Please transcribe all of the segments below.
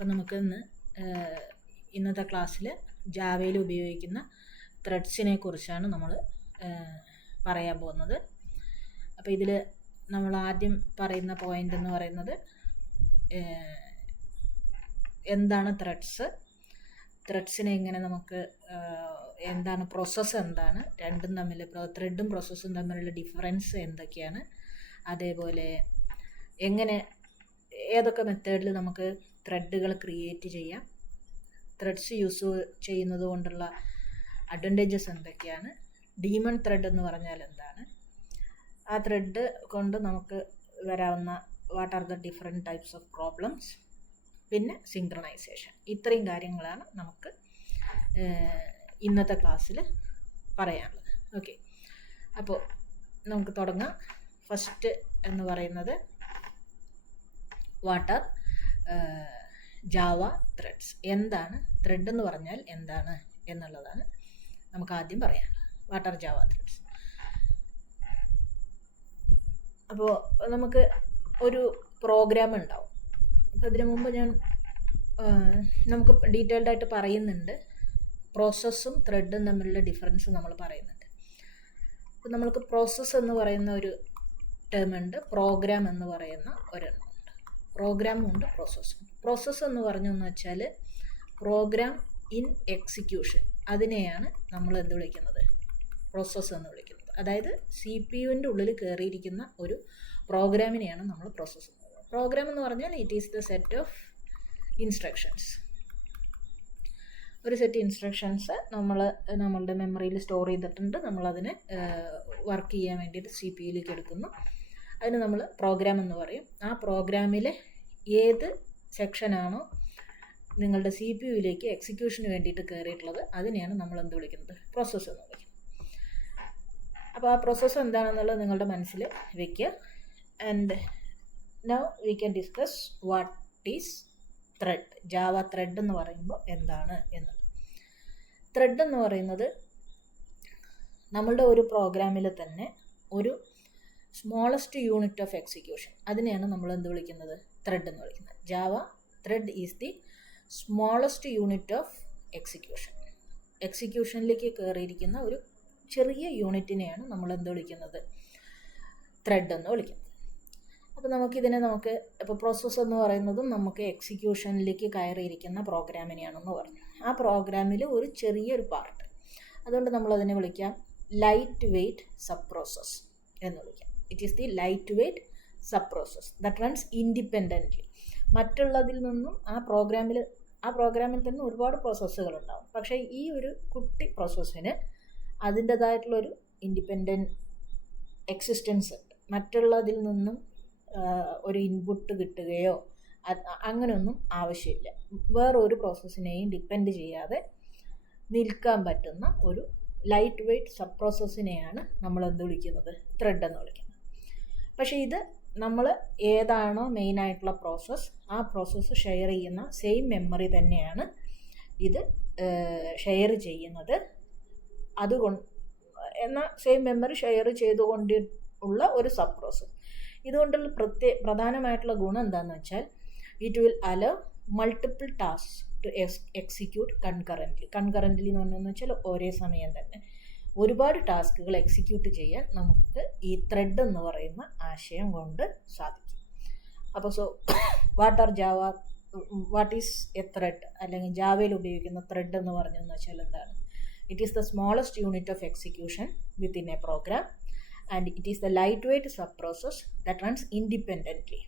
അപ്പം നമുക്ക് ഇന്നത്തെ ക്ലാസ്സിൽ ജാവയിൽ ഉപയോഗിക്കുന്ന ത്രെഡ്സിനെ കുറിച്ചാണ് നമ്മൾ പറയാൻ പോകുന്നത്. അപ്പോൾ ഇതിൽ നമ്മൾ ആദ്യം പറയുന്ന പോയിന്റ് എന്ന് പറയുന്നത് എന്താണ് ത്രെഡ്സിനെ എങ്ങനെ നമുക്ക് എന്താണ് പ്രോസസ്സ്, എന്താണ് രണ്ടും തമ്മിൽ ത്രെഡും പ്രോസസ്സും തമ്മിലുള്ള ഡിഫറൻസ് എന്തൊക്കെയാണ്, അതേപോലെ എങ്ങനെ ഏതൊക്കെ മെത്തേഡിൽ നമുക്ക് ത്രെഡുകൾ ക്രിയേറ്റ് ചെയ്യാം, ത്രെഡ്സ് യൂസ് ചെയ്യുന്നത് കൊണ്ടുള്ള അഡ്വാൻറ്റേജസ് എന്തൊക്കെയാണ്, ഡീമൺ ത്രെഡ് എന്ന് പറഞ്ഞാൽ എന്താണ്, ആ ത്രെഡ് കൊണ്ട് നമുക്ക് വരാവുന്ന what are the different types of problems, പിന്നെ സിങ്ക്രണൈസേഷൻ. ഇത്രയും കാര്യങ്ങളാണ് നമുക്ക് ഇന്നത്തെ ക്ലാസ്സിൽ പറയാനുള്ളത്. ഓക്കെ, അപ്പോൾ നമുക്ക് തുടങ്ങാം. ഫസ്റ്റ് എന്ന് പറയുന്നത് വാട്ട് ആർ ജാവ ത്രെഡ്സ്. എന്താണ് ത്രെഡ് എന്ന് പറഞ്ഞാൽ എന്താണ് എന്നുള്ളതാണ് നമുക്ക് ആദ്യം പറയാനുള്ളത്. What are Java threads. അപ്പോൾ നമുക്ക് ഒരു പ്രോഗ്രാം ഉണ്ടാവും. അപ്പോൾ ഇതിനു മുമ്പ് നമുക്ക് ഡീറ്റെയിൽഡ് ആയിട്ട് പറയുന്നുണ്ട്. പ്രോസസ്സും ത്രെഡും തമ്മിലുള്ള ഡിഫറൻസ് നമ്മൾ പറയുന്നുണ്ട്. അപ്പോൾ നമ്മൾക്ക് പ്രോസസ്സ് എന്ന് പറയുന്ന ഒരു ടേം ഉണ്ട്, പ്രോഗ്രാം എന്ന് പറയുന്ന ഒരെണ്ണം ഉണ്ട്. പ്രോഗ്രാമും ഉണ്ട്, പ്രോസസ്സും. പ്രോസസ്സ് എന്ന് പറഞ്ഞെന്ന് വെച്ചാൽ പ്രോഗ്രാം ഇൻ എക്സിക്യൂഷൻ, അതിനെയാണ് നമ്മൾ എന്ത് വിളിക്കുന്നത്, പ്രോസസ്സ് എന്ന് വിളിക്കുന്നത്. അതായത് CPU-ൻ്റെ ഉള്ളിൽ കയറിയിരിക്കുന്ന ഒരു പ്രോഗ്രാമിനെയാണ് നമ്മൾ പ്രോസസ്സ് എന്ന് പറയുന്നത്. പ്രോഗ്രാം എന്ന് പറഞ്ഞാൽ it is the set of instructions. ഒരു സെറ്റ് ഇൻസ്ട്രക്ഷൻസ് നമ്മളുടെ മെമ്മറിയിൽ സ്റ്റോർ ചെയ്തിട്ടുണ്ട്. നമ്മളതിനെ വർക്ക് ചെയ്യാൻ വേണ്ടിയിട്ട് CPU-യിലേക്ക് എടുക്കുന്നു. അതിന് നമ്മൾ പ്രോഗ്രാം എന്ന് പറയും. ആ പ്രോഗ്രാമിലെ ഏത് സെക്ഷനാണോ നിങ്ങളുടെ CPU-യിലേക്ക് എക്സിക്യൂഷന് വേണ്ടിയിട്ട് കയറിയിട്ടുള്ളത് അതിനെയാണ് നമ്മൾ എന്ത് വിളിക്കുന്നത്, പ്രോസസ്സ് എന്ന് വിളിക്കുന്നത്. അപ്പോൾ ആ പ്രോസസ്സ് എന്താണെന്നുള്ളത് നിങ്ങളുടെ മനസ്സിൽ വയ്ക്കുക. And now we can discuss what is thread. Java thread എന്ന് പറയുമ്പോൾ എന്താണ് എന്നുള്ളത്. ത്രെഡ് എന്ന് പറയുന്നത് നമ്മളുടെ ഒരു പ്രോഗ്രാമിൽ തന്നെ ഒരു സ്മോളസ്റ്റ് യൂണിറ്റ് ഓഫ് എക്സിക്യൂഷൻ, അതിനെയാണ് നമ്മൾ എന്ത് വിളിക്കുന്നത്, ത്രെഡ് എന്ന് വിളിക്കുന്നത്. Java thread is the smallest unit of execution. എക്സിക്യൂഷനിലേക്ക് കയറിയിരിക്കുന്ന ഒരു ചെറിയ യൂണിറ്റിനെയാണ് നമ്മൾ എന്ത് വിളിക്കുന്നത്, ത്രെഡ് എന്ന് വിളിക്കുന്നത്. അപ്പോൾ ഇപ്പോൾ പ്രോസസ്സ് എന്ന് പറയുന്നതും നമുക്ക് എക്സിക്യൂഷനിലേക്ക് കയറിയിരിക്കുന്ന പ്രോഗ്രാമിനെയാണെന്ന് പറഞ്ഞു. ആ പ്രോഗ്രാമിൽ ഒരു ചെറിയൊരു പാർട്ട്, അതുകൊണ്ട് നമ്മളതിനെ വിളിക്കാം ലൈറ്റ് വെയ്റ്റ് സബ് പ്രോസസ് എന്ന് വിളിക്കാം. It is the lightweight subprocess that runs independently. മറ്റുള്ളതിൽ നിന്നും ആ പ്രോഗ്രാമിൽ തന്നെ ഒരുപാട് പ്രോസസ്സുകളുണ്ടാവും. പക്ഷേ ഈ ഒരു കുട്ടി പ്രോസസ്സിന് അതിൻ്റേതായിട്ടുള്ളൊരു ഇൻഡിപെൻഡൻറ്റ് എക്സിസ്റ്റൻസ് ഉണ്ട്. മറ്റുള്ളതിൽ നിന്നും ഒരു ഇൻപുട്ട് കിട്ടുകയോ അങ്ങനെയൊന്നും ആവശ്യമില്ല. വേറൊരു പ്രോസസ്സിനെയും ഡിപ്പെൻഡ് ചെയ്യാതെ നിൽക്കാൻ പറ്റുന്ന ഒരു ലൈറ്റ് വെയ്റ്റ് സബ് പ്രോസസ്സിനെയാണ് നമ്മൾ എന്ത് വിളിക്കുന്നത്, ത്രെഡ് എന്ന് വിളിക്കുന്നത്. പക്ഷേ ഇത് നമ്മൾ ഏതാണോ മെയിനായിട്ടുള്ള പ്രോസസ്സ്, ആ പ്രോസസ്സ് ഷെയർ ചെയ്യുന്ന സെയിം മെമ്മറി തന്നെയാണ് ഇത് ഷെയർ ചെയ്യുന്നത്. എന്നാൽ സെയിം മെമ്മറി ഷെയർ ചെയ്തുകൊണ്ട് ഉള്ള ഒരു സബ് പ്രോസസ്സ്. ഇതുകൊണ്ടുള്ള പ്രധാനമായിട്ടുള്ള ഗുണം എന്താണെന്ന് വെച്ചാൽ it will allow multiple task to execute concurrently എന്ന് പറഞ്ഞതെന്ന് വെച്ചാൽ ഒരേ സമയം തന്നെ ഒരുപാട് ടാസ്കുകൾ എക്സിക്യൂട്ട് ചെയ്യാൻ നമുക്ക് ഈ ത്രെഡ് എന്ന് പറയുന്ന ആശയം കൊണ്ട് സാധിക്കും. അപ്പോൾ വാട്ട് ഈസ് എ ത്രെഡ്, അല്ലെങ്കിൽ ജാവയിൽ ഉപയോഗിക്കുന്ന ത്രെഡ് എന്ന് പറഞ്ഞതെന്ന് വെച്ചാൽ എന്താണ്, it is the smallest unit of execution within a program and it is the lightweight subprocess that runs independently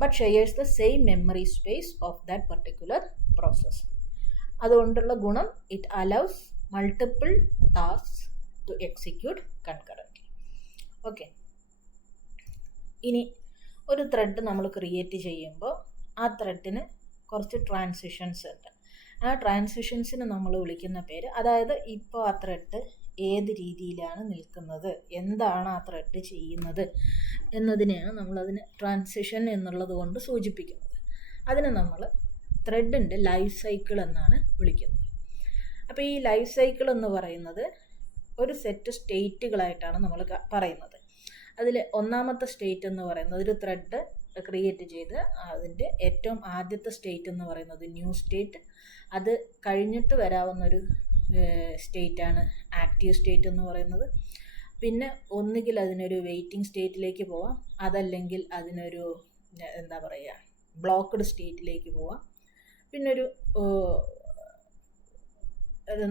but shares the same memory space of that particular process. അതുകൊണ്ടുള്ള ഗുണം it allows multiple tasks to execute concurrently. Okay, ഇനി ഒരു thread നമ്മൾ create ചെയ്യുമ്പോൾ ആ ത്രെഡിന് കുറച്ച് transitions ഉണ്ട്. ആ ട്രാൻസിഷൻസിന് നമ്മൾ വിളിക്കുന്ന പേര്, അതായത് ഇപ്പോൾ ആ ത്രെഡ് ഏത് രീതിയിലാണ് നിൽക്കുന്നത്, എന്താണ് ആ ത്രെഡ് ചെയ്യുന്നത് എന്നതിനെയാണ് നമ്മളതിന് ട്രാൻസിഷൻ എന്നുള്ളത് കൊണ്ട് സൂചിപ്പിക്കുന്നത്. അതിന് നമ്മൾ ത്രെഡിൻ്റെ ലൈഫ് സൈക്കിൾ എന്നാണ് വിളിക്കുന്നത്. അപ്പോൾ ഈ ലൈഫ് സൈക്കിൾ എന്ന് പറയുന്നത് ഒരു സെറ്റ് സ്റ്റേറ്റുകളായിട്ടാണ് നമ്മൾ പറയുന്നത്. അതിൽ ഒന്നാമത്തെ സ്റ്റേറ്റ് എന്ന് പറയുന്നത് ഒരു ത്രെഡ് ക്രിയേറ്റ് ചെയ്ത് അതിൻ്റെ ഏറ്റവും ആദ്യത്തെ സ്റ്റേറ്റ് എന്ന് പറയുന്നത് ന്യൂ സ്റ്റേറ്റ്. അത് കഴിഞ്ഞിട്ട് വരാവുന്നൊരു സ്റ്റേറ്റാണ് ആക്റ്റീവ് സ്റ്റേറ്റ് എന്ന് പറയുന്നത്. പിന്നെ ഒന്നുകിൽ അതിനൊരു വെയിറ്റിംഗ് സ്റ്റേറ്റിലേക്ക് പോവാം, അതല്ലെങ്കിൽ അതിനൊരു എന്താ പറയുക ബ്ലോക്ക്ഡ് സ്റ്റേറ്റിലേക്ക് പോവാം. പിന്നൊരു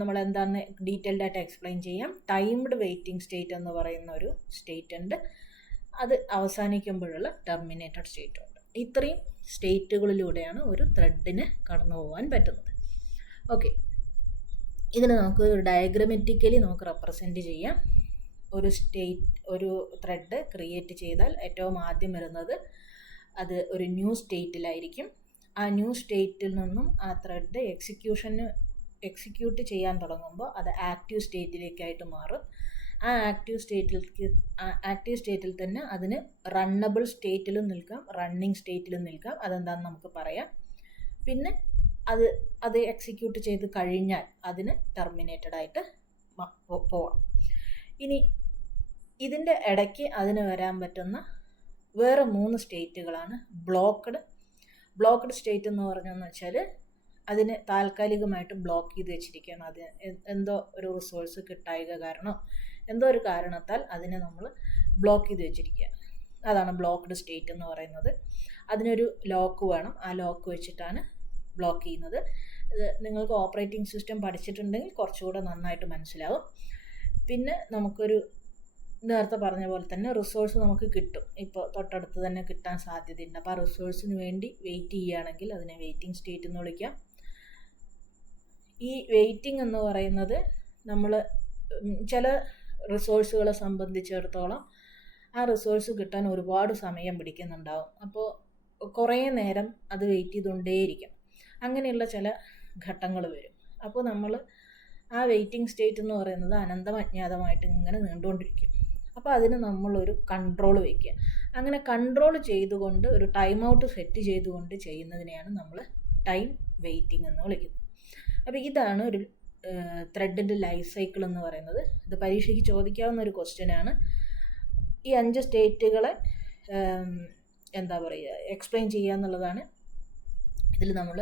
നമ്മൾ എന്താണെന്ന് ഡീറ്റെയിൽഡ് ആയിട്ട് എക്സ്പ്ലെയിൻ ചെയ്യാം. ടൈംഡ് വെയിറ്റിംഗ് സ്റ്റേറ്റ് എന്ന് പറയുന്ന ഒരു സ്റ്റേറ്റ് ഉണ്ട്. അത് അവസാനിക്കുമ്പോഴുള്ള ടെർമിനേറ്റഡ് സ്റ്റേറ്റ് ഉണ്ട്. ഇത്രയും സ്റ്റേറ്റുകളിലൂടെയാണ് ഒരു ത്രെഡിന് കടന്നു പോകാൻ പറ്റുന്നത്. ഓക്കെ, ഇതിന് നമുക്ക് ഡയഗ്രമാറ്റിക്കലി നമുക്ക് റെപ്രസെൻറ്റ് ചെയ്യാം. ഒരു ത്രെഡ് ക്രിയേറ്റ് ചെയ്താൽ ഏറ്റവും ആദ്യം വരുന്നത് അത് ഒരു ന്യൂ സ്റ്റേറ്റിലായിരിക്കും. ആ ന്യൂ സ്റ്റേറ്റിൽ നിന്നും ആ ത്രെഡ് എക്സിക്യൂട്ട് ചെയ്യാൻ തുടങ്ങുമ്പോൾ അത് ആക്റ്റീവ് സ്റ്റേറ്റിലേക്കായിട്ട് മാറും. ആ ആക്റ്റീവ് സ്റ്റേറ്റിൽ തന്നെ അതിന് റണ്ണബിൾ സ്റ്റേറ്റിലും നിൽക്കാം, റണ്ണിങ് സ്റ്റേറ്റിലും നിൽക്കാം. അതെന്താണെന്ന് നമുക്ക് പറയാം. പിന്നെ അത് എക്സിക്യൂട്ട് ചെയ്ത് കഴിഞ്ഞാൽ അതിന് ടെർമിനേറ്റഡ് ആയിട്ട് പോവാം. ഇനി ഇതിൻ്റെ ഇടയ്ക്ക് അതിന് വരാൻ പറ്റുന്ന വേറെ 3 സ്റ്റേറ്റുകളാണ് ബ്ലോക്ക്ഡ് സ്റ്റേറ്റ് എന്ന് പറഞ്ഞതെന്ന് വെച്ചാൽ അതിന് താൽക്കാലികമായിട്ട് ബ്ലോക്ക് ചെയ്ത് വെച്ചിരിക്കുകയാണ്. അത് എന്തോ ഒരു റിസോഴ്സ് കിട്ടായിക കാരണമോ എന്തോ ഒരു കാരണത്താൽ അതിനെ നമ്മൾ ബ്ലോക്ക് ചെയ്ത് വെച്ചിരിക്കുകയാണ്. അതാണ് ബ്ലോക്ക്ഡ് സ്റ്റേറ്റ് എന്ന് പറയുന്നത്. അതിനൊരു ലോക്ക് വേണം. ആ ലോക്ക് വെച്ചിട്ടാണ് ബ്ലോക്ക് ചെയ്യുന്നത്. നിങ്ങൾക്ക് ഓപ്പറേറ്റിംഗ് സിസ്റ്റം പഠിച്ചിട്ടുണ്ടെങ്കിൽ കുറച്ചുകൂടെ നന്നായിട്ട് മനസ്സിലാവും. പിന്നെ നമുക്കൊരു നേരത്തെ പറഞ്ഞ പോലെ തന്നെ റിസോഴ്സ് നമുക്ക് കിട്ടും. ഇപ്പോൾ തൊട്ടടുത്ത് തന്നെ കിട്ടാൻ സാധ്യതയുണ്ട്. അപ്പോൾ ആ റിസോഴ്സിന് വേണ്ടി വെയിറ്റ് ചെയ്യുകയാണെങ്കിൽ അതിനെ വെയിറ്റിംഗ് സ്റ്റേറ്റ് എന്ന് വിളിക്കാം. ഈ വെയിറ്റിംഗ് എന്ന് പറയുന്നത് നമ്മൾ ചില റിസോഴ്സുകളെ സംബന്ധിച്ചിടത്തോളം ആ റിസോഴ്സ് കിട്ടാൻ ഒരുപാട് സമയം പിടിക്കുന്നുണ്ടാവും. അപ്പോൾ കുറേ നേരം അത് വെയിറ്റ് ചെയ്തുകൊണ്ടേയിരിക്കും. അങ്ങനെയുള്ള ചില ഘട്ടങ്ങൾ വരും. അപ്പോൾ നമ്മൾ ആ വെയിറ്റിംഗ് സ്റ്റേറ്റ് എന്ന് പറയുന്നത് അനന്തം അജ്ഞാതമായിട്ട് ഇങ്ങനെ നീണ്ടുകൊണ്ടിരിക്കും. അപ്പോൾ അതിന് നമ്മളൊരു കൺട്രോൾ വയ്ക്കുക. അങ്ങനെ കൺട്രോൾ ചെയ്തുകൊണ്ട് ഒരു ടൈം ഔട്ട് സെറ്റ് ചെയ്തുകൊണ്ട് ചെയ്യുന്നതിനെയാണ് നമ്മൾ ടൈം വെയിറ്റിംഗ് എന്ന് വിളിക്കുന്നത്. അപ്പോൾ ഇതാണ് ഒരു ത്രെഡിൻ്റെ ലൈഫ് സൈക്കിൾ എന്ന് പറയുന്നത്. ഇത് പരീക്ഷയ്ക്ക് ചോദിക്കാവുന്ന ഒരു ക്വസ്റ്റ്യനാണ്. ഈ 5 സ്റ്റേറ്റുകളെ എന്താ പറയുക എക്സ്പ്ലെയിൻ ചെയ്യുക എന്നുള്ളതാണ് ഇതിൽ നമ്മൾ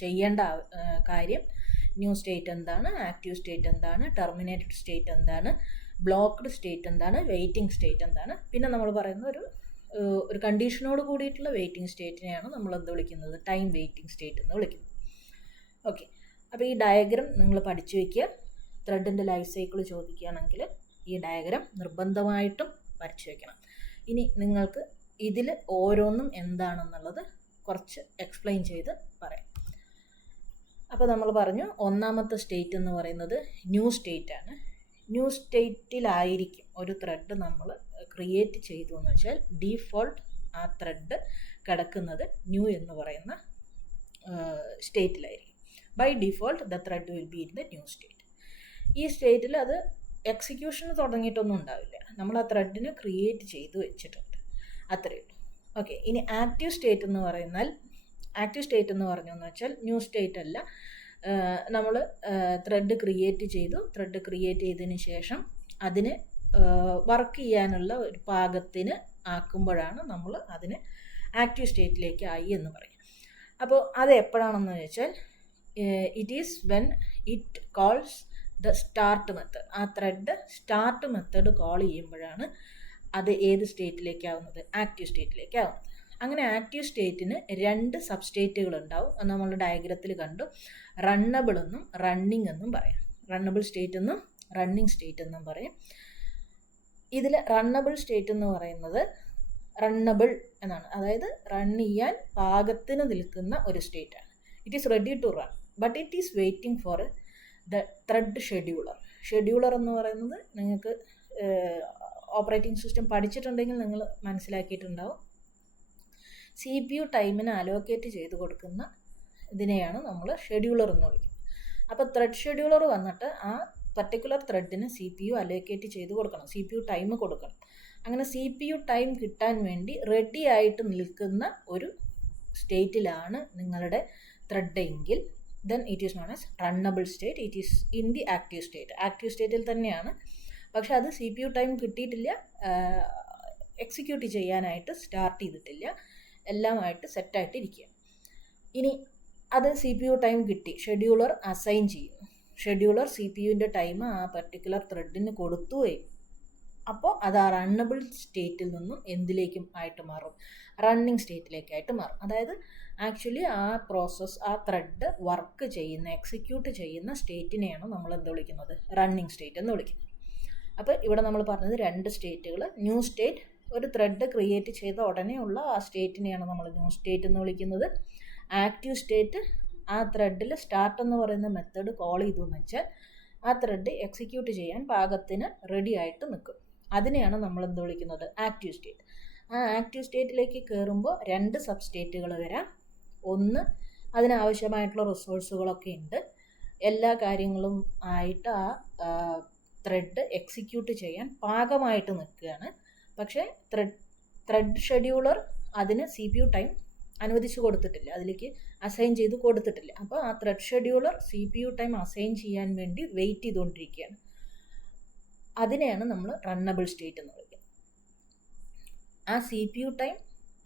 ചെയ്യേണ്ട കാര്യം. ന്യൂ സ്റ്റേറ്റ് എന്താണ്, ആക്റ്റീവ് സ്റ്റേറ്റ് എന്താണ്, ടെർമിനേറ്റഡ് സ്റ്റേറ്റ് എന്താണ്, ബ്ലോക്ക്ഡ് സ്റ്റേറ്റ് എന്താണ്, വെയിറ്റിംഗ് സ്റ്റേറ്റ് എന്താണ്. പിന്നെ നമ്മൾ പറയുന്ന ഒരു കണ്ടീഷനോട് കൂടിയിട്ടുള്ള വെയിറ്റിംഗ് സ്റ്റേറ്റിനെയാണ് നമ്മൾ എന്ത് വിളിക്കുന്നത്, ടൈം വെയിറ്റിംഗ് സ്റ്റേറ്റ് എന്ന് വിളിക്കുന്നത്. ഓക്കെ, അപ്പോൾ ഈ ഡയഗ്രം നിങ്ങൾ പഠിച്ചു വയ്ക്കുക. ത്രെഡിൻ്റെ ലൈഫ് സൈക്കിൾ ചോദിക്കുകയാണെങ്കിൽ ഈ ഡയഗ്രം നിർബന്ധമായിട്ടും വരച്ചു വയ്ക്കണം. ഇനി നിങ്ങൾക്ക് ഇതിൽ ഓരോന്നും എന്താണെന്നുള്ളത് കുറച്ച് എക്സ്പ്ലെയിൻ ചെയ്ത് പറയാം. അപ്പോൾ നമ്മൾ പറഞ്ഞു ഒന്നാമത്തെ സ്റ്റേറ്റ് എന്ന് പറയുന്നത് ന്യൂ സ്റ്റേറ്റ് ആണ്. ന്യൂ സ്റ്റേറ്റിലായിരിക്കും ഒരു ത്രെഡ് നമ്മൾ ക്രിയേറ്റ് ചെയ്തു എന്ന് വെച്ചാൽ ഡീഫോൾട്ട് ആ ത്രെഡ് കിടക്കുന്നത് ന്യൂ എന്ന് പറയുന്ന സ്റ്റേറ്റിലായിരിക്കും. By default the thread will be in the new state. ഈ സ്റ്റേറ്റിൽ അത് എക്സിക്യൂഷന് തുടങ്ങിയിട്ടൊന്നും ഉണ്ടാവില്ല. നമ്മൾ ആ ത്രെഡിന് ക്രിയേറ്റ് ചെയ്ത് വെച്ചിട്ടുണ്ട്, അത്രയേ ഉള്ളൂ. ഓക്കെ, ഇനി ആക്റ്റീവ് സ്റ്റേറ്റ് എന്ന് പറഞ്ഞതെന്ന് വെച്ചാൽ ന്യൂ സ്റ്റേറ്റ് അല്ല. നമ്മൾ ത്രെഡ് ക്രിയേറ്റ് ചെയ്തതിന് ശേഷം അതിന് വർക്ക് ചെയ്യാനുള്ള ഒരു പാകത്തിന് ആക്കുമ്പോഴാണ് നമ്മൾ അതിന് ആക്റ്റീവ് സ്റ്റേറ്റിലേക്ക് ആയി എന്ന് പറയും. അപ്പോൾ അത് എപ്പോഴാണെന്ന് വെച്ചാൽ it is when it calls the start method. ആ ത്രെഡ് സ്റ്റാർട്ട് മെത്തേഡ് കോൾ ചെയ്യുമ്പോഴാണ് അത് ഏത് സ്റ്റേറ്റിലേക്കാവുന്നത്, ആക്റ്റീവ് സ്റ്റേറ്റിലേക്കാവുന്നത്. അങ്ങനെ ആക്റ്റീവ് സ്റ്റേറ്റിന് 2 സബ്സ്റ്റേറ്റുകൾ ഉണ്ടാവും. അത് നമ്മൾ ഡയഗ്രത്തിൽ കണ്ടു. റണ്ണബിൾ എന്നും റണ്ണിങ് എന്നും പറയാം. റണ്ണബിൾ സ്റ്റേറ്റ് എന്നും റണ്ണിങ് സ്റ്റേറ്റ് എന്നും പറയും. ഇതിൽ റണ്ണബിൾ സ്റ്റേറ്റ് എന്ന് പറയുന്നത് റണ്ണബിൾ എന്നാണ്, അതായത് റൺ ചെയ്യാൻ പാകത്തിന് നിൽക്കുന്ന ഒരു സ്റ്റേറ്റാണ്. It is ready to run but it is waiting for the thread scheduler എന്ന് പറയുന്നത് നിങ്ങൾക്ക് ഓപ്പറേറ്റിംഗ് സിസ്റ്റം പഠിച്ചിട്ടുണ്ടെങ്കിൽ നിങ്ങൾ മനസ്സിലാക്കിയിട്ടുണ്ടാവും. CPU ടൈമിന് അലോക്കേറ്റ് ചെയ്ത് കൊടുക്കുന്ന ഇതിനെയാണ് നമ്മൾ ഷെഡ്യൂളർ എന്ന് വിളിക്കുന്നത്. അപ്പോൾ ത്രെഡ് ഷെഡ്യൂളർ വന്നിട്ട് ആ പർട്ടിക്കുലർ ത്രെഡിന് CPU അലോക്കേറ്റ് ചെയ്ത് കൊടുക്കണം, CPU ടൈം കൊടുക്കണം. അങ്ങനെ CPU ടൈം കിട്ടാൻ വേണ്ടി റെഡി ആയിട്ട് നിൽക്കുന്ന ഒരു സ്റ്റേറ്റിലാണ് നിങ്ങളുടെ ത്രെഡ് എങ്കിൽ then it is known as runnable state. It is in the active state. Active സ്റ്റേറ്റിൽ തന്നെയാണ്, പക്ഷെ അത് CPU ടൈം കിട്ടിയിട്ടില്ല, എക്സിക്യൂട്ട് ചെയ്യാനായിട്ട് സ്റ്റാർട്ട് ചെയ്തിട്ടില്ല. എല്ലാമായിട്ട് സെറ്റായിട്ട് ഇരിക്കുക. ഇനി അത് CPU ടൈം കിട്ടി, ഷെഡ്യൂളർ അസൈൻ ചെയ്യുന്നു. ഷെഡ്യൂളർ CPUവിൻ്റെ ടൈം ആ പർട്ടിക്കുലർ ത്രെഡിന് കൊടുത്തുപോയി. അപ്പോൾ അത് ആ റണ്ണബിൾ സ്റ്റേറ്റിൽ നിന്നും എന്തിലേക്കും ആയിട്ട് മാറും? റണ്ണിങ് സ്റ്റേറ്റിലേക്കായിട്ട് മാറും. അതായത് ആക്ച്വലി ആ പ്രോസസ്സ്, ആ ത്രെഡ് വർക്ക് ചെയ്യുന്ന, എക്സിക്യൂട്ട് ചെയ്യുന്ന സ്റ്റേറ്റിനെയാണ് നമ്മൾ എന്ത് വിളിക്കുന്നത്? റണ്ണിങ് സ്റ്റേറ്റ് എന്ന് വിളിക്കുന്നത്. അപ്പോൾ ഇവിടെ നമ്മൾ പറഞ്ഞത് 2 സ്റ്റേറ്റുകൾ. ന്യൂ സ്റ്റേറ്റ്, ഒരു ത്രെഡ് ക്രിയേറ്റ് ചെയ്ത ഉടനെ ഉള്ള ആ സ്റ്റേറ്റിനെയാണ് നമ്മൾ ന്യൂ സ്റ്റേറ്റ് എന്ന് വിളിക്കുന്നത്. ആക്റ്റീവ് സ്റ്റേറ്റ്, ആ ത്രെഡിൽ സ്റ്റാർട്ട് എന്ന് പറയുന്ന മെത്തേഡ് കോൾ ചെയ്തു എന്ന് വെച്ചാൽ ആ ത്രെഡ് എക്സിക്യൂട്ട് ചെയ്യാൻ പാകത്തിന് റെഡി ആയിട്ട് നിൽക്കും. അതിനെയാണ് നമ്മൾ എന്ത് വിളിക്കുന്നത്? Active state. ആ ആക്റ്റീവ് സ്റ്റേറ്റിലേക്ക് കയറുമ്പോൾ 2 സബ് സ്റ്റേറ്റുകൾ വരാം. ഒന്ന്, അതിനാവശ്യമായിട്ടുള്ള റിസോഴ്സുകളൊക്കെ ഉണ്ട്, എല്ലാ കാര്യങ്ങളും ആയിട്ട് ആ ത്രെഡ് എക്സിക്യൂട്ട് ചെയ്യാൻ പാകമായിട്ട് നിൽക്കുകയാണ്. പക്ഷേ ത്രെഡ് ഷെഡ്യൂളർ അതിന് CPU ടൈം അനുവദിച്ചു കൊടുത്തിട്ടില്ല, അതിലേക്ക് അസൈൻ ചെയ്ത് കൊടുത്തിട്ടില്ല. അപ്പോൾ ആ thread scheduler CPU time assign ചെയ്യാൻ വേണ്ടി വെയിറ്റ് ചെയ്തുകൊണ്ടിരിക്കുകയാണ്. അതിനെയാണ് നമ്മൾ റണ്ണബിൾ സ്റ്റേറ്റ് എന്ന് വിളിക്കുന്നത്. ആ CPU ടൈം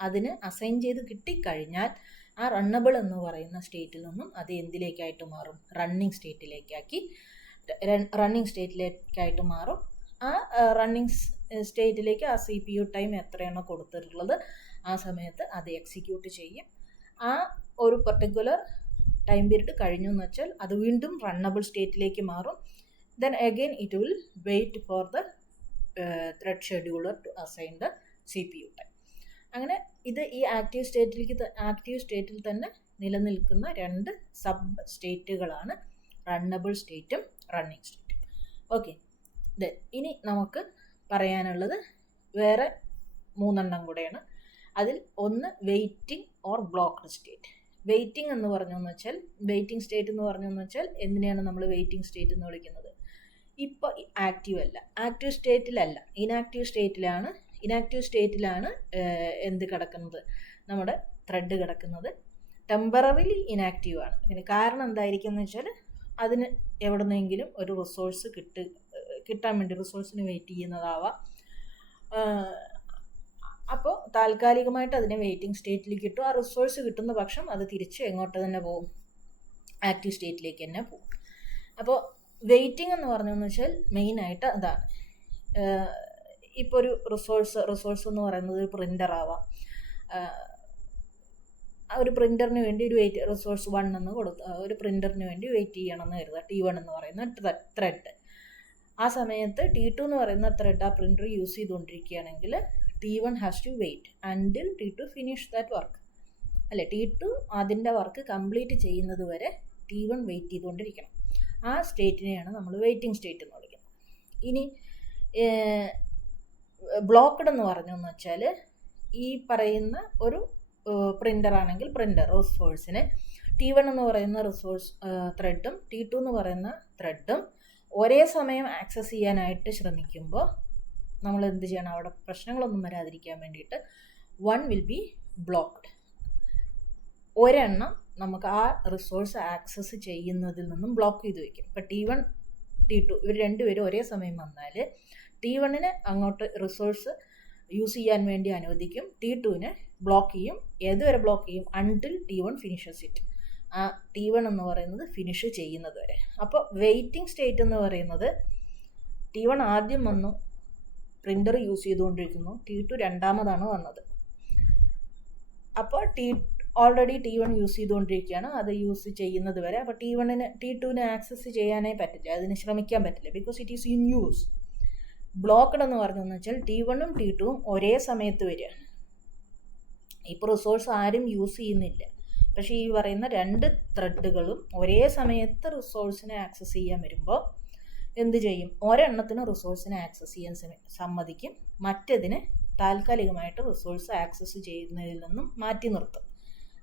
അതിന് അസൈൻ ചെയ്ത് കിട്ടിക്കഴിഞ്ഞാൽ ആ റണ്ണബിൾ എന്ന് പറയുന്ന സ്റ്റേറ്റിൽ നിന്നും അത് എന്തിലേക്കായിട്ട് മാറും? റണ്ണിങ് സ്റ്റേറ്റിലേക്കായിട്ട് മാറും. ആ റണ്ണിങ് സ്റ്റേറ്റിലേക്ക് ആ CPU ടൈം എത്രയാണോ കൊടുത്തിട്ടുള്ളത് ആ സമയത്ത് അത് എക്സിക്യൂട്ട് ചെയ്യും. ആ ഒരു പർട്ടിക്കുലർ ടൈം പീരീഡ് കഴിഞ്ഞു എന്ന് വെച്ചാൽ അത് വീണ്ടും റണ്ണബിൾ സ്റ്റേറ്റിലേക്ക് മാറും. Then again it will wait for the thread scheduler to assign the CPU time. അങ്ങനെ ഇത് ഈ ആക്റ്റീവ് സ്റ്റേറ്റിൽ തന്നെ നിലനിൽക്കുന്ന 2 സബ് സ്റ്റേറ്റുകളാണ് റണ്ണബിൾ സ്റ്റേറ്റും റണ്ണിങ് സ്റ്റേറ്റും. ഓക്കെ, ഇനി നമുക്ക് പറയാനുള്ളത് വേറെ 3 കൂടെയാണ്. അതിൽ ഒന്ന് waiting or blocked state. Waiting എന്ന് പറഞ്ഞെന്ന് വെച്ചാൽ, വെയിറ്റിംഗ് സ്റ്റേറ്റ് എന്ന് പറഞ്ഞെന്ന് വെച്ചാൽ എന്തിനാണ് നമ്മൾ വെയിറ്റിംഗ് സ്റ്റേറ്റ് എന്ന് വിളിക്കുന്നത്? ഇപ്പോൾ ആക്റ്റീവ് അല്ല, ആക്റ്റീവ് സ്റ്റേറ്റിലല്ല, ഇനാക്റ്റീവ് സ്റ്റേറ്റിലാണ് എന്ത് കിടക്കുന്നത്? നമ്മുടെ ത്രെഡ് കിടക്കുന്നത്. ടെമ്പററിലി ഇനാക്റ്റീവ് ആണ്. പിന്നെ കാരണം എന്തായിരിക്കും എന്ന് വെച്ചാൽ അതിന് എവിടെ നിന്നെങ്കിലും ഒരു റിസോഴ്സ് കിട്ടാൻ വേണ്ടി റിസോഴ്സിന് വെയിറ്റ് ചെയ്യുന്നതാവാം. അപ്പോൾ താൽക്കാലികമായിട്ട് അതിനെ വെയിറ്റിംഗ് സ്റ്റേറ്റിലേക്ക് കിട്ടും. ആ റിസോഴ്സ് കിട്ടുന്ന പക്ഷം അത് തിരിച്ച് എങ്ങോട്ട് തന്നെ പോകും? ആക്റ്റീവ് സ്റ്റേറ്റിലേക്ക് തന്നെ പോകും. അപ്പോൾ വെയിറ്റിംഗ് എന്ന് പറഞ്ഞതെന്ന് വെച്ചാൽ മെയിനായിട്ട് അതാണ്. ഇപ്പോൾ ഒരു റിസോഴ്സ് എന്ന് പറയുന്നത് ഒരു പ്രിൻ്റർ ആവാം. ഒരു പ്രിൻ്ററിന് വേണ്ടി ഒരു റിസോഴ്സ് 1 എന്ന് ഒരു പ്രിൻ്ററിന് വേണ്ടി വെയിറ്റ് ചെയ്യണമെന്ന് കരുതുക. T1 എന്ന് പറയുന്ന ത്രെഡ്. ആ സമയത്ത് T2 എന്ന് പറയുന്ന ത്രെഡ് ആ പ്രിൻ്റർ യൂസ് ചെയ്തുകൊണ്ടിരിക്കുകയാണെങ്കിൽ T1 has to wait until T2 finish that work. അല്ലെ, T2 അതിൻ്റെ വർക്ക് കംപ്ലീറ്റ് ചെയ്യുന്നത് വരെ T1 വെയിറ്റ് ചെയ്തുകൊണ്ടിരിക്കണം. ആ സ്റ്റേറ്റിനെയാണ് നമ്മൾ വെയിറ്റിംഗ് സ്റ്റേറ്റ് എന്ന് വിളിക്കുന്നത്. ഇനി ബ്ലോക്ക്ഡ് എന്ന് പറഞ്ഞെന്ന് വെച്ചാൽ ഈ പറയുന്ന ഒരു പ്രിൻ്റർ ആണെങ്കിൽ പ്രിൻ്റർ റിസോഴ്സിന് T1 എന്ന് പറയുന്ന ത്രെഡും T2 എന്ന് പറയുന്ന ത്രെഡും ഒരേ സമയം ആക്സസ് ചെയ്യാനായിട്ട് ശ്രമിക്കുമ്പോൾ നമ്മൾ എന്ത് ചെയ്യണം? അവിടെ പ്രശ്നങ്ങളൊന്നും വരാതിരിക്കാൻ വേണ്ടിയിട്ട് 1 വിൽ ബി ബ്ലോക്ക്ഡ്. ഒരെണ്ണം നമുക്ക് ആ റിസോഴ്സ് ആക്സസ് ചെയ്യുന്നതിൽ നിന്നും ബ്ലോക്ക് ചെയ്ത് വയ്ക്കും. ഇപ്പോൾ T1 T2 ഇവർ രണ്ടുപേരും ഒരേ സമയം വന്നാൽ T1ന് അങ്ങോട്ട് റിസോഴ്സ് യൂസ് ചെയ്യാൻ വേണ്ടി അനുവദിക്കും, T2നെ ബ്ലോക്ക് ചെയ്യും. ഏതുവരെ ബ്ലോക്ക് ചെയ്യും? Until T1 finishes it. ആ T1 എന്ന് പറയുന്നത് ഫിനിഷ് ചെയ്യുന്നത് വരെ. അപ്പോൾ വെയിറ്റിംഗ് സ്റ്റേറ്റ് എന്ന് പറയുന്നത് T1 ആദ്യം വന്നു, പ്രിൻ്റർ യൂസ് ചെയ്തുകൊണ്ടിരിക്കുന്നു, T2 രണ്ടാമതാണ് വന്നത്. അപ്പോൾ ഓൾറെഡി T1 യൂസ് ചെയ്തുകൊണ്ടിരിക്കുകയാണ്, അത് യൂസ് ചെയ്യുന്നത് വരെ. അപ്പോൾ T2നെ ആക്സസ് ചെയ്യാനേ പറ്റില്ല, അതിന് ശ്രമിക്കാൻ പറ്റില്ല, because it is in use. Blocked എന്ന് പറഞ്ഞതെന്ന് വെച്ചാൽ T1ഉം T2ഉം ഒരേ സമയത്ത് വരികയാണ്. ഇപ്പോൾ റിസോഴ്സ് ആരും യൂസ് ചെയ്യുന്നില്ല, പക്ഷേ ഈ പറയുന്ന 2 ത്രെഡുകളും ഒരേ സമയത്ത് റിസോഴ്സിനെ ആക്സസ് ചെയ്യാൻ വരുമ്പോൾ എന്ത് ചെയ്യും? ഒരെണ്ണത്തിന് റിസോഴ്സിനെ ആക്സസ് ചെയ്യാൻ സമ്മതിക്കും, മറ്റതിനെ താൽക്കാലികമായിട്ട് റിസോഴ്സ് ആക്സസ് ചെയ്യുന്നതിൽ നിന്നും മാറ്റി നിർത്തും,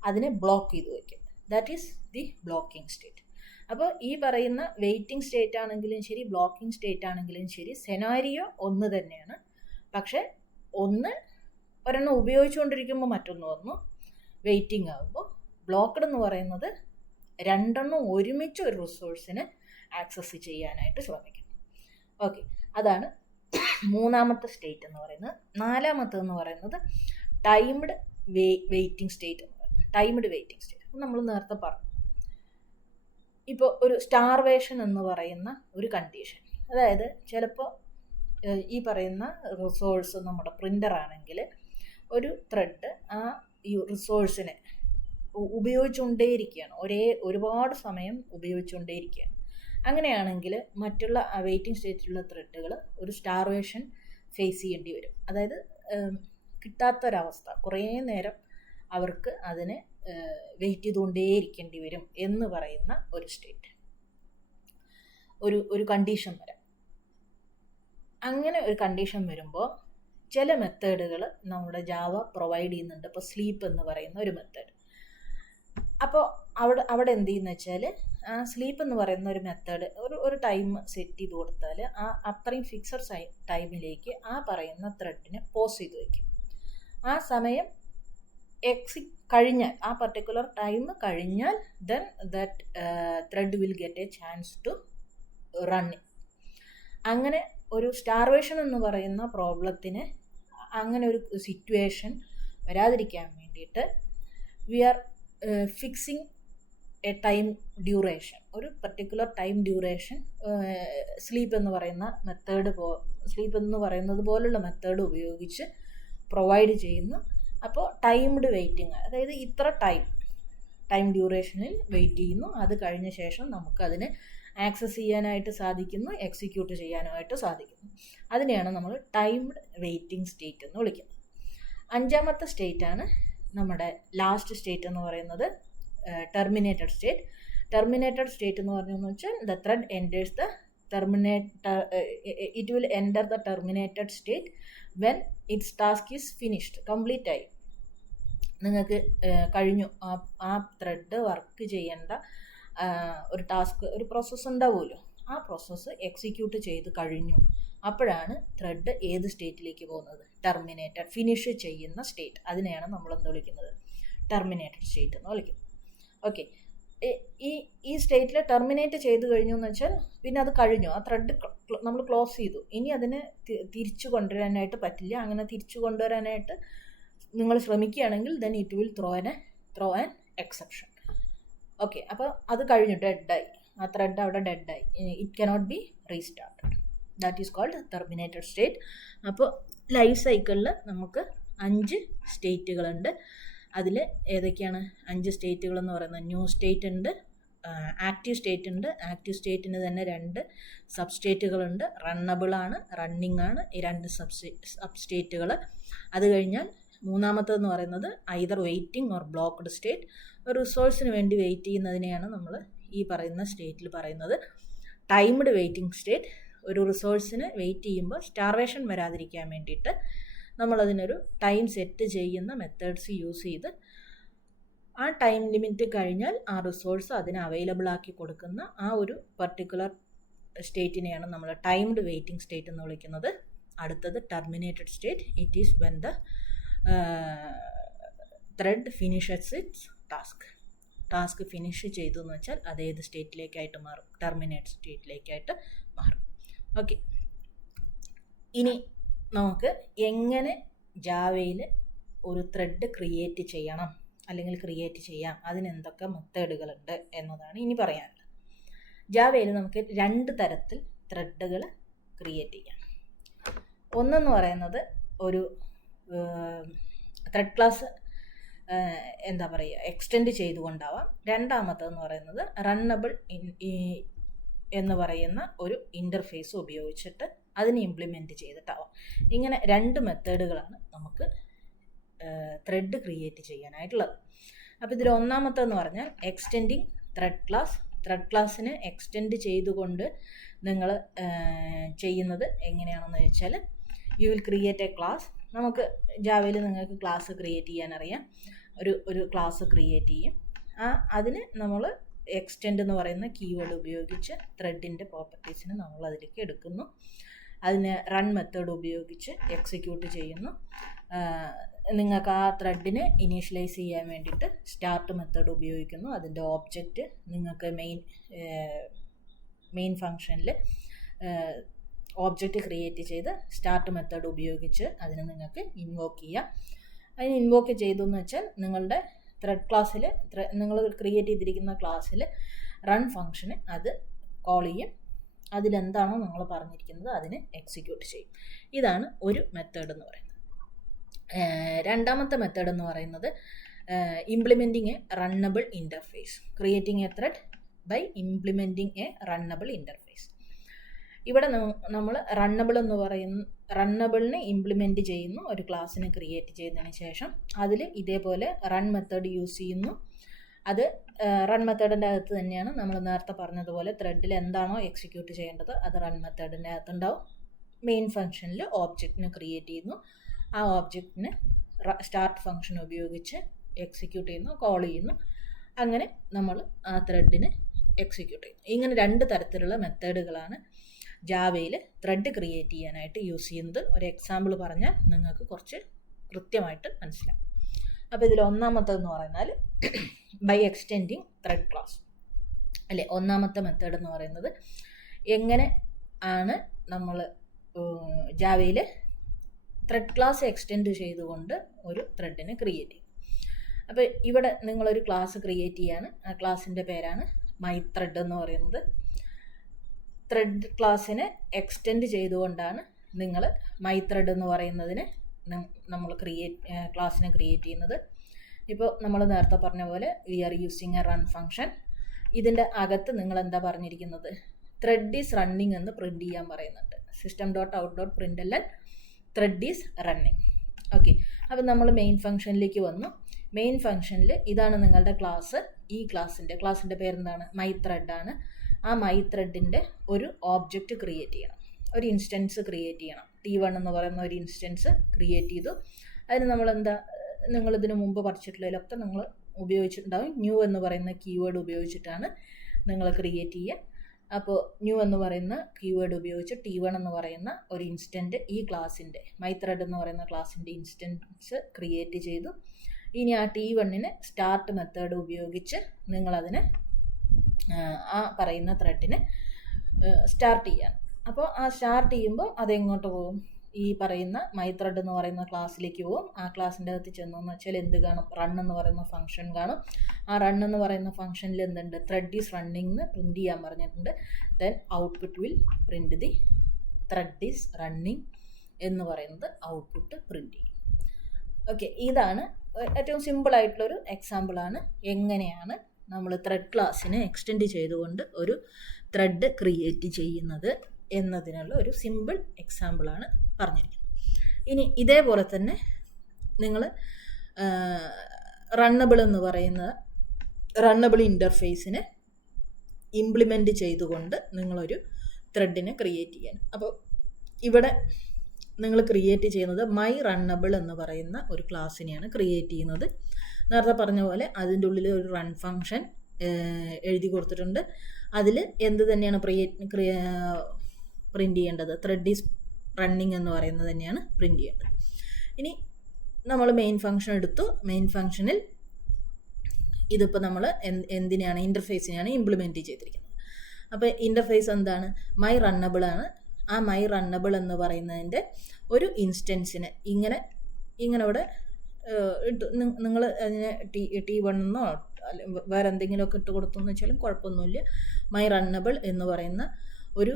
അതിനെ ബ്ലോക്ക് ചെയ്ത് വയ്ക്കും. That is the blocking state. അപ്പോൾ ഈ പറയുന്ന വെയിറ്റിംഗ് സ്റ്റേറ്റ് ആണെങ്കിലും ശരി, ബ്ലോക്കിംഗ് സ്റ്റേറ്റ് ആണെങ്കിലും ശരി, സെനാരിയോ ഒന്ന് തന്നെയാണ്. പക്ഷേ ഒരെണ്ണം ഉപയോഗിച്ചുകൊണ്ടിരിക്കുമ്പോൾ മറ്റൊന്ന് വന്നു വെയിറ്റിംഗ് ആകുമ്പോൾ. ബ്ലോക്ക്ഡ് എന്ന് പറയുന്നത് 2 ഒരുമിച്ച് ഒരു റിസോഴ്സിന് ആക്സസ് ചെയ്യാനായിട്ട് ശ്രമിക്കും. ഓക്കെ, അതാണ് 3ാമത്തെ സ്റ്റേറ്റ് എന്ന് പറയുന്നത്. 4ാമത്തെന്ന് പറയുന്നത് ടൈംഡ് വെയിറ്റിംഗ് സ്റ്റേറ്റ് എന്ന് പറയുന്നത്, ടൈംഡ് വെയിറ്റിംഗ് സ്റ്റേറ്റ്. നമ്മൾ നേരത്തെ പറഞ്ഞു, ഇപ്പോൾ ഒരു സ്റ്റാർവേഷൻ എന്ന് പറയുന്ന ഒരു കണ്ടീഷൻ, അതായത് ചിലപ്പോൾ ഈ പറയുന്ന റിസോഴ്സ് നമ്മുടെ പ്രിൻ്റർ ആണെങ്കിൽ ഒരു ത്രെഡ് ആ ഈ റിസോഴ്സിനെ ഉപയോഗിച്ചുകൊണ്ടേയിരിക്കുകയാണ്, ഒരുപാട് സമയം ഉപയോഗിച്ചുകൊണ്ടേയിരിക്കുകയാണ്. അങ്ങനെയാണെങ്കിൽ മറ്റുള്ള വെയിറ്റിംഗ് സ്റ്റേറ്റിലുള്ള ത്രെഡുകൾ ഒരു സ്റ്റാർവേഷൻ ഫേസ് ചെയ്യേണ്ടി വരും. അതായത് കിട്ടാത്തൊരവസ്ഥ, കുറേ നേരം അവർക്ക് അതിനെ വെയിറ്റ് ചെയ്തുകൊണ്ടേയിരിക്കേണ്ടി വരും എന്ന് പറയുന്ന ഒരു സ്റ്റേറ്റ്, ഒരു കണ്ടീഷൻ വരാം. അങ്ങനെ ഒരു കണ്ടീഷൻ വരുമ്പോൾ ചില മെത്തേഡുകൾ നമ്മുടെ ജാവ പ്രൊവൈഡ് ചെയ്യുന്നുണ്ട്. ഇപ്പോൾ സ്ലീപ്പ് എന്ന് പറയുന്ന ഒരു മെത്തേഡ്. അപ്പോൾ അവിടെ എന്ത് ചെയ്യുന്ന വെച്ചാൽ, ആ സ്ലീപ്പ് എന്ന് പറയുന്ന ഒരു മെത്തേഡ് ഒരു ടൈം സെറ്റ് ചെയ്ത് കൊടുത്താൽ അത്രയും ഫിക്സഡ് ടൈമിലേക്ക് ആ പറയുന്ന ത്രെഡിനെ പോസ് ചെയ്ത് വയ്ക്കും. ആ സമയം കഴിഞ്ഞാൽ, ആ പർട്ടിക്കുലർ ടൈം കഴിഞ്ഞാൽ then that thread will get a chance to running. അങ്ങനെ ഒരു സ്റ്റാർവേഷൻ എന്ന് പറയുന്ന പ്രോബ്ലത്തിന് അങ്ങനെ ഒരു സിറ്റുവേഷൻ വരാതിരിക്കാൻ വേണ്ടിയിട്ട് we are fixing a time duration, ഒരു പർട്ടിക്കുലർ ടൈം ഡ്യൂറേഷൻ സ്ലീപ്പ് എന്ന് പറയുന്നത് പോലുള്ള മെത്തേഡ് ഉപയോഗിച്ച് പ്രൊവൈഡ് ചെയ്യുന്നു. അപ്പോൾ ടൈംഡ് വെയിറ്റിംഗ്, അതായത് ഇത്ര ടൈം ഡ്യൂറേഷനിൽ വെയിറ്റ് ചെയ്യുന്നു, അത് കഴിഞ്ഞ ശേഷം നമുക്കതിനെ ആക്സസ് ചെയ്യാനായിട്ട് സാധിക്കുന്നു, എക്സിക്യൂട്ട് ചെയ്യാനായിട്ട് സാധിക്കുന്നു. അതിനെയാണ് നമ്മൾ ടൈംഡ് വെയിറ്റിംഗ് സ്റ്റേറ്റ് എന്ന് വിളിക്കുന്നത്. അഞ്ചാമത്തെ സ്റ്റേറ്റാണ് നമ്മുടെ ലാസ്റ്റ് സ്റ്റേറ്റ് എന്ന് പറയുന്നത്, ടെർമിനേറ്റഡ് സ്റ്റേറ്റ്. ടെർമിനേറ്റഡ് സ്റ്റേറ്റ് എന്ന് പറഞ്ഞതെന്ന് വെച്ചാൽ the thread enters the it will enter the terminated state when it's task is finished, complete ആയി, നിങ്ങൾക്ക് കഴിഞ്ഞു, ആ ത്രെഡ് വർക്ക് ചെയ്യേണ്ട ഒരു ടാസ്ക്, ഒരു പ്രോസസ്സ് ഉണ്ടാവുമല്ലോ, ആ പ്രോസസ്സ് എക്സിക്യൂട്ട് ചെയ്ത് കഴിഞ്ഞു. അപ്പോഴാണ് ത്രെഡ് ഏത് സ്റ്റേറ്റിലേക്ക് പോകുന്നത്, ടെർമിനേറ്റഡ്, ഫിനിഷ് ചെയ്യുന്ന സ്റ്റേറ്റ്. അതിനെയാണ് നമ്മൾ എന്ത് വിളിക്കുന്നത്, ടെർമിനേറ്റഡ് സ്റ്റേറ്റ് എന്ന് വിളിക്കുന്നത്. ഓക്കെ, ഈ സ്റ്റേറ്റിൽ ടെർമിനേറ്റ് ചെയ്ത് കഴിഞ്ഞു എന്ന് വെച്ചാൽ പിന്നെ അത് കഴിഞ്ഞു, ആ ത്രെഡ് നമ്മൾ ക്ലോസ് ചെയ്തു. ഇനി അതിനെ തിരിച്ചു കൊണ്ടുവരാനായിട്ട് പറ്റില്ല. അങ്ങനെ തിരിച്ചു കൊണ്ടുവരാനായിട്ട് നിങ്ങൾ ശ്രമിക്കുകയാണെങ്കിൽ then it will throw an exception. Okay, അപ്പോൾ അത് കഴിഞ്ഞു, ഡെഡായി, ആ ത്രെഡ് അവിടെ ഡെഡായി, it cannot be restarted. That is called terminated state. അപ്പോൾ ലൈഫ് സൈക്കിളിൽ നമുക്ക് 5 സ്റ്റേറ്റുകളുണ്ട്. അതിൽ ഏതൊക്കെയാണ് 5 സ്റ്റേറ്റുകൾ എന്ന് പറയുന്നത്? ന്യൂ സ്റ്റേറ്റ് ഉണ്ട്, ആക്റ്റീവ് സ്റ്റേറ്റ് ഉണ്ട്. ആക്റ്റീവ് സ്റ്റേറ്റിന് തന്നെ 2 സബ് സ്റ്റേറ്റുകളുണ്ട്, റണ്ണബിളാണ്, റണ്ണിങ് ആണ്, ഈ 2 സബ് സ്റ്റേറ്റുകൾ. അത് കഴിഞ്ഞാൽ മൂന്നാമത്തേതെന്ന് പറയുന്നത് either waiting or blocked state. ഒരു റിസോഴ്സിന് വേണ്ടി വെയിറ്റ് ചെയ്യുന്നതിനെയാണ് നമ്മൾ ഈ പറയുന്ന സ്റ്റേറ്റിൽ പറയുന്നത് ടൈംഡ് വെയിറ്റിംഗ് സ്റ്റേറ്റ്. ഒരു റിസോഴ്സിന് വെയിറ്റ് ചെയ്യുമ്പോൾ സ്റ്റാർവേഷൻ വരാതിരിക്കാൻ വേണ്ടിയിട്ട് നമ്മളതിനൊരു ടൈം സെറ്റ് ചെയ്യുന്ന മെത്തേഡ്സ് യൂസ് ചെയ്ത് ആ ടൈം ലിമിറ്റ് കഴിഞ്ഞാൽ ആ റിസോഴ്സ് അതിന് അവൈലബിൾ ആക്കി കൊടുക്കുന്ന ആ ഒരു പർട്ടിക്കുലർ സ്റ്റേറ്റിനെയാണ് നമ്മൾ ടൈംഡ് വെയിറ്റിംഗ് സ്റ്റേറ്റ് എന്ന് വിളിക്കുന്നത്. അടുത്തത് terminated state. It is when the thread finishes it's task finish ചെയ്തു എന്ന് വെച്ചാൽ അത് ഏത് സ്റ്റേറ്റിലേക്കായിട്ട് മാറും, ടെർമിനേറ്റ് സ്റ്റേറ്റിലേക്കായിട്ട് മാറും. ഓക്കെ, ഇനി നമുക്ക് എങ്ങനെ ജാവയിൽ ഒരു ത്രെഡ് ക്രിയേറ്റ് ചെയ്യണം അല്ലെങ്കിൽ ക്രിയേറ്റ് ചെയ്യാം, അതിനെന്തൊക്കെ മെത്തേഡുകളുണ്ട് എന്നതാണ് ഇനി പറയാനുള്ളത്. ജാവയിൽ നമുക്ക് 2 തരത്തിൽ ത്രെഡുകൾ ക്രിയേറ്റ് ചെയ്യാം. ഒന്നെന്ന് പറയുന്നത് ഒരു ത്രെഡ് ക്ലാസ് എക്സ്റ്റെൻഡ് ചെയ്തുകൊണ്ടാവാം. രണ്ടാമത്തെന്ന് പറയുന്നത് റണ്ണബിൾ എന്ന് പറയുന്ന ഒരു ഇൻ്റർഫേസ് ഉപയോഗിച്ചിട്ട് അതിനെ ഇംപ്ലിമെൻറ്റ് ചെയ്തിട്ടാവാം. ഇങ്ങനെ 2 മെത്തേഡുകളാണ് നമുക്ക് ത്രെഡ് ക്രിയേറ്റ് ചെയ്യാനായിട്ടുള്ളത്. അപ്പോൾ ഇതിൽ ഒന്നാമത്തെന്ന് പറഞ്ഞാൽ എക്സ്റ്റെൻഡിങ് ത്രെഡ് ക്ലാസ്സിനെ എക്സ്റ്റെൻഡ് ചെയ്തുകൊണ്ട് നിങ്ങൾ ചെയ്യുന്നത് എങ്ങനെയാണെന്ന് വെച്ചാൽ, you will create A class. നമുക്ക് ജാവയിൽ നിങ്ങൾക്ക് ക്ലാസ് ക്രിയേറ്റ് ചെയ്യാനറിയാം. ഒരു ക്ലാസ് ക്രിയേറ്റ് ചെയ്യും. അതിന് നമ്മൾ എക്സ്റ്റെൻഡ് എന്ന് പറയുന്ന കീവേഡ് ഉപയോഗിച്ച് ത്രെഡിൻ്റെ പ്രോപ്പർട്ടീസിന് നമ്മൾ അതിലേക്ക് എടുക്കുന്നു. അതിന് റൺ മെത്തേഡ് ഉപയോഗിച്ച് എക്സിക്യൂട്ട് ചെയ്യുന്നു. നിങ്ങൾക്ക് ആ ത്രെഡിനെ ഇനീഷ്യലൈസ് ചെയ്യാൻ വേണ്ടിയിട്ട് സ്റ്റാർട്ട് മെത്തേഡ് ഉപയോഗിക്കുന്നു. അതിൻ്റെ ഓബ്ജക്റ്റ് നിങ്ങൾക്ക് മെയിൻ ഫങ്ഷനിൽ ഓബ്ജക്റ്റ് ക്രിയേറ്റ് ചെയ്ത് സ്റ്റാർട്ട് മെത്തേഡ് ഉപയോഗിച്ച് അതിനെ നിങ്ങൾക്ക് ഇൻവോക്ക് ചെയ്യാം. അതിന് ഇൻവോക്ക് ചെയ്തു എന്ന് വെച്ചാൽ നിങ്ങളുടെ ത്രെഡ് ക്ലാസ്സിൽ നിങ്ങൾ ക്രിയേറ്റ് ചെയ്തിരിക്കുന്ന ക്ലാസ്സിൽ റൺ ഫങ്ഷന് അത് കോൾ ചെയ്യും. അതിലെന്താണോ നിങ്ങൾ പറഞ്ഞിരിക്കുന്നത് അതിന് എക്സിക്യൂട്ട് ചെയ്യും. ഇതാണ് ഒരു മെത്തേഡ് എന്ന് പറയുന്നത്. രണ്ടാമത്തെ മെത്തേഡ് എന്ന് പറയുന്നത് implementing a runnable interface, creating a thread by implementing a runnable interface. ഇവിടെ നമ്മൾ റണ്ണബിളിനെ ഇംപ്ലിമെൻറ്റ് ചെയ്യുന്നു. ഒരു ക്ലാസ്സിനെ ക്രിയേറ്റ് ചെയ്തതിന് ശേഷം അതിൽ ഇതേപോലെ റൺ മെത്തേഡ് യൂസ് ചെയ്യുന്നു. അത് റൺ മെത്തേഡിൻ്റെ അകത്ത് തന്നെയാണ് നമ്മൾ നേരത്തെ പറഞ്ഞതുപോലെ ത്രെഡിൽ എന്താണോ എക്സിക്യൂട്ട് ചെയ്യേണ്ടത് അത് റൺ മെത്തേഡിൻ്റെ അകത്തുണ്ടാവും. മെയിൻ ഫംഗ്ഷനിൽ ഓബ്ജക്റ്റിനെ ക്രിയേറ്റ് ചെയ്യുന്നു. ആ ഓബ്ജക്റ്റിന് സ്റ്റാർട്ട് ഫംഗ്ഷൻ ഉപയോഗിച്ച് എക്സിക്യൂട്ട് ചെയ്യുന്നു, കോൾ ചെയ്യുന്നു. അങ്ങനെ നമ്മൾ ആ ത്രെഡിന് എക്സിക്യൂട്ട് ചെയ്യുന്നു. ഇങ്ങനെ 2 തരത്തിലുള്ള മെത്തേഡുകളാണ് ജാവയിൽ ത്രെഡ് ക്രിയേറ്റ് ചെയ്യാനായിട്ട് യൂസ് ചെയ്യുന്നത്. ഒരു എക്സാമ്പിൾ പറഞ്ഞാൽ നിങ്ങൾക്ക് കുറച്ച് കൃത്യമായിട്ട് മനസ്സിലാവും. അപ്പോൾ ഇതിൽ ഒന്നാമത്തേതെന്ന് പറഞ്ഞാൽ ബൈ എക്സ്റ്റെൻഡിങ് ത്രെഡ് ക്ലാസ് അല്ലേ. ഒന്നാമത്തെ മെത്തേഡ് എന്ന് പറയുന്നത് എങ്ങനെ ആണ് നമ്മൾ ജാവയിൽ ത്രെഡ് ക്ലാസ് എക്സ്റ്റെൻഡ് ചെയ്തുകൊണ്ട് ഒരു ത്രെഡിനെ ക്രിയേറ്റ് ചെയ്യും. അപ്പോൾ ഇവിടെ നിങ്ങളൊരു ക്ലാസ് ക്രിയേറ്റ് ചെയ്യാണ്. ആ ക്ലാസ്സിൻ്റെ പേരാണ് മൈ ത്രെഡ് എന്ന് പറയുന്നത്. ത്രെഡ് ക്ലാസ്സിനെ എക്സ്റ്റെൻഡ് ചെയ്തുകൊണ്ടാണ് നിങ്ങൾ മൈ ത്രെഡ് എന്ന് പറയുന്നതിന് നമ്മൾ ക്ലാസ്സിനെ ക്രിയേറ്റ് ചെയ്യുന്നത്. ഇപ്പോൾ നമ്മൾ നേരത്തെ പറഞ്ഞ പോലെ we are using a run function. ഇതിൻ്റെ അകത്ത് നിങ്ങൾ എന്താ പറഞ്ഞിരിക്കുന്നത്, ത്രെഡ് ഈസ് റണ്ണിങ് എന്ന് പ്രിൻറ്റ് ചെയ്യാൻ പറയുന്നുണ്ട്. system.out.println thread is running. Okay, അപ്പോൾ നമ്മൾ മെയിൻ ഫംഗ്ഷനിലേക്ക് വന്നു. മെയിൻ ഫംഗ്ഷനിൽ ഇതാണ് നിങ്ങളുടെ ക്ലാസ്. ഈ ക്ലാസ്സിൻ്റെ പേരെന്താണ്, മൈ ത്രെഡ് ആണ്. ആ മൈ ത്രെഡിൻ്റെ ഒരു ഓബ്ജക്റ്റ് ക്രിയേറ്റ് ചെയ്യണം, ഒരു ഇൻസ്റ്റൻസ് ക്രിയേറ്റ് ചെയ്യണം. T1 എന്ന് പറയുന്ന ഒരു ഇൻസ്റ്റൻസ് ക്രിയേറ്റ് ചെയ്തു. അതിന് നിങ്ങളിതിനു മുമ്പ് പഠിച്ചിട്ടുള്ളതിലൊക്കെ നിങ്ങൾ ഉപയോഗിച്ചിട്ടുണ്ടാവും. ന്യൂ എന്ന് പറയുന്ന കീവേഡ് ഉപയോഗിച്ചിട്ടാണ് നിങ്ങൾ ക്രിയേറ്റ് ചെയ്യുക. അപ്പോൾ ന്യൂ എന്ന് പറയുന്ന കീവേഡ് ഉപയോഗിച്ച് T1 എന്ന് പറയുന്ന ഒരു ഇൻസ്റ്റൻറ്റ് ഈ ക്ലാസ്സിൻ്റെ മൈ ത്രെഡ് എന്ന് പറയുന്ന ക്ലാസ്സിൻ്റെ ഇൻസ്റ്റൻസ് ക്രിയേറ്റ് ചെയ്തു. ഇനി ആ T1ന് സ്റ്റാർട്ട് മെത്തേഡ് ഉപയോഗിച്ച് നിങ്ങളതിനെ ആ പറയുന്ന ത്രെഡിനെ സ്റ്റാർട്ട് ചെയ്യാൻ. അപ്പോൾ ആ സ്റ്റാർട്ട് ചെയ്യുമ്പോൾ അതെങ്ങോട്ട് പോകും, ഈ പറയുന്ന മൈ ത്രെഡ് എന്ന് പറയുന്ന ക്ലാസ്സിലേക്ക് പോകും. ആ ക്ലാസ്സിൻ്റെ അകത്ത് ചെന്നെന്ന് വെച്ചാൽ എന്ത് കാണും, റൺ എന്ന് പറയുന്ന ഫംഗ്ഷൻ കാണും. ആ റൺ എന്ന് പറയുന്ന ഫംഗ്ഷനിൽ എന്തുണ്ട്, ത്രെഡ് ഈസ് റണ്ണിങ് എന്ന് പ്രിൻറ്റ് ചെയ്യാൻ പറഞ്ഞിട്ടുണ്ട്. Then output will print the thread is running എന്ന് പറയുന്നത് ഔട്ട്പുട്ട് പ്രിൻറ്റ് ചെയ്യും. ഓക്കെ, ഇതാണ് ഏറ്റവും സിമ്പിളായിട്ടുള്ളൊരു എക്സാമ്പിളാണ് എങ്ങനെയാണ് നമ്മൾ ത്രെഡ് ക്ലാസ്സിനെ എക്സ്റ്റെൻഡ് ചെയ്തുകൊണ്ട് ഒരു ത്രെഡ് ക്രിയേറ്റ് ചെയ്യുന്നത് എന്നതിനുള്ള ഒരു സിമ്പിൾ എക്സാമ്പിളാണ് പറഞ്ഞിരിക്കുന്നത്. ഇനി ഇതേപോലെ തന്നെ നിങ്ങൾ റണ്ണബിൾ ഇൻ്റർഫേസിനെ ഇംപ്ലിമെൻറ്റ് ചെയ്തുകൊണ്ട് നിങ്ങളൊരു ത്രെഡിനെ ക്രിയേറ്റ് ചെയ്യാൻ. അപ്പോൾ ഇവിടെ നിങ്ങൾ ക്രിയേറ്റ് ചെയ്യുന്നത് മൈ റണ്ണബിൾ എന്ന് പറയുന്ന ഒരു ക്ലാസ്സിനെയാണ് ക്രിയേറ്റ് ചെയ്യുന്നത്. നേരത്തെ പറഞ്ഞ പോലെ അതിൻ്റെ ഉള്ളിൽ ഒരു റൺ ഫംഗ്ഷൻ എഴുതി കൊടുത്തിട്ടുണ്ട്. അതിൽ എന്ത് തന്നെയാണ് പ്രിൻറ്റ് ചെയ്യേണ്ടത്, ത്രെഡ് ഈസ് റണ്ണിങ് എന്ന് പറയുന്നത് തന്നെയാണ് പ്രിൻറ്റ് ചെയ്യേണ്ടത്. ഇനി നമ്മൾ മെയിൻ ഫംഗ്ഷൻ എടുത്തു. മെയിൻ ഫംഗ്ഷനിൽ ഇതിപ്പോൾ നമ്മൾ എന്തിനാണ്, ഇൻ്റർഫേസിനെയാണ് ഇംപ്ലിമെൻറ്റ് ചെയ്തിരിക്കുന്നത്. അപ്പോൾ ഇൻ്റർഫേസ് എന്താണ്, മൈ റണ്ണബിളാണ്. ആ മൈ റണ്ണബിൾ എന്ന് പറയുന്നതിൻ്റെ ഒരു ഇൻസ്റ്റൻസിന് ഇങ്ങനെ ഇവിടെ നിങ്ങൾ അതിനെ T1 എന്നോ വേറെ എന്തെങ്കിലുമൊക്കെ ഇട്ട് കൊടുത്തെന്ന് വെച്ചാലും കുഴപ്പമൊന്നുമില്ല. മൈ റണ്ണബിൾ എന്ന് പറയുന്ന ഒരു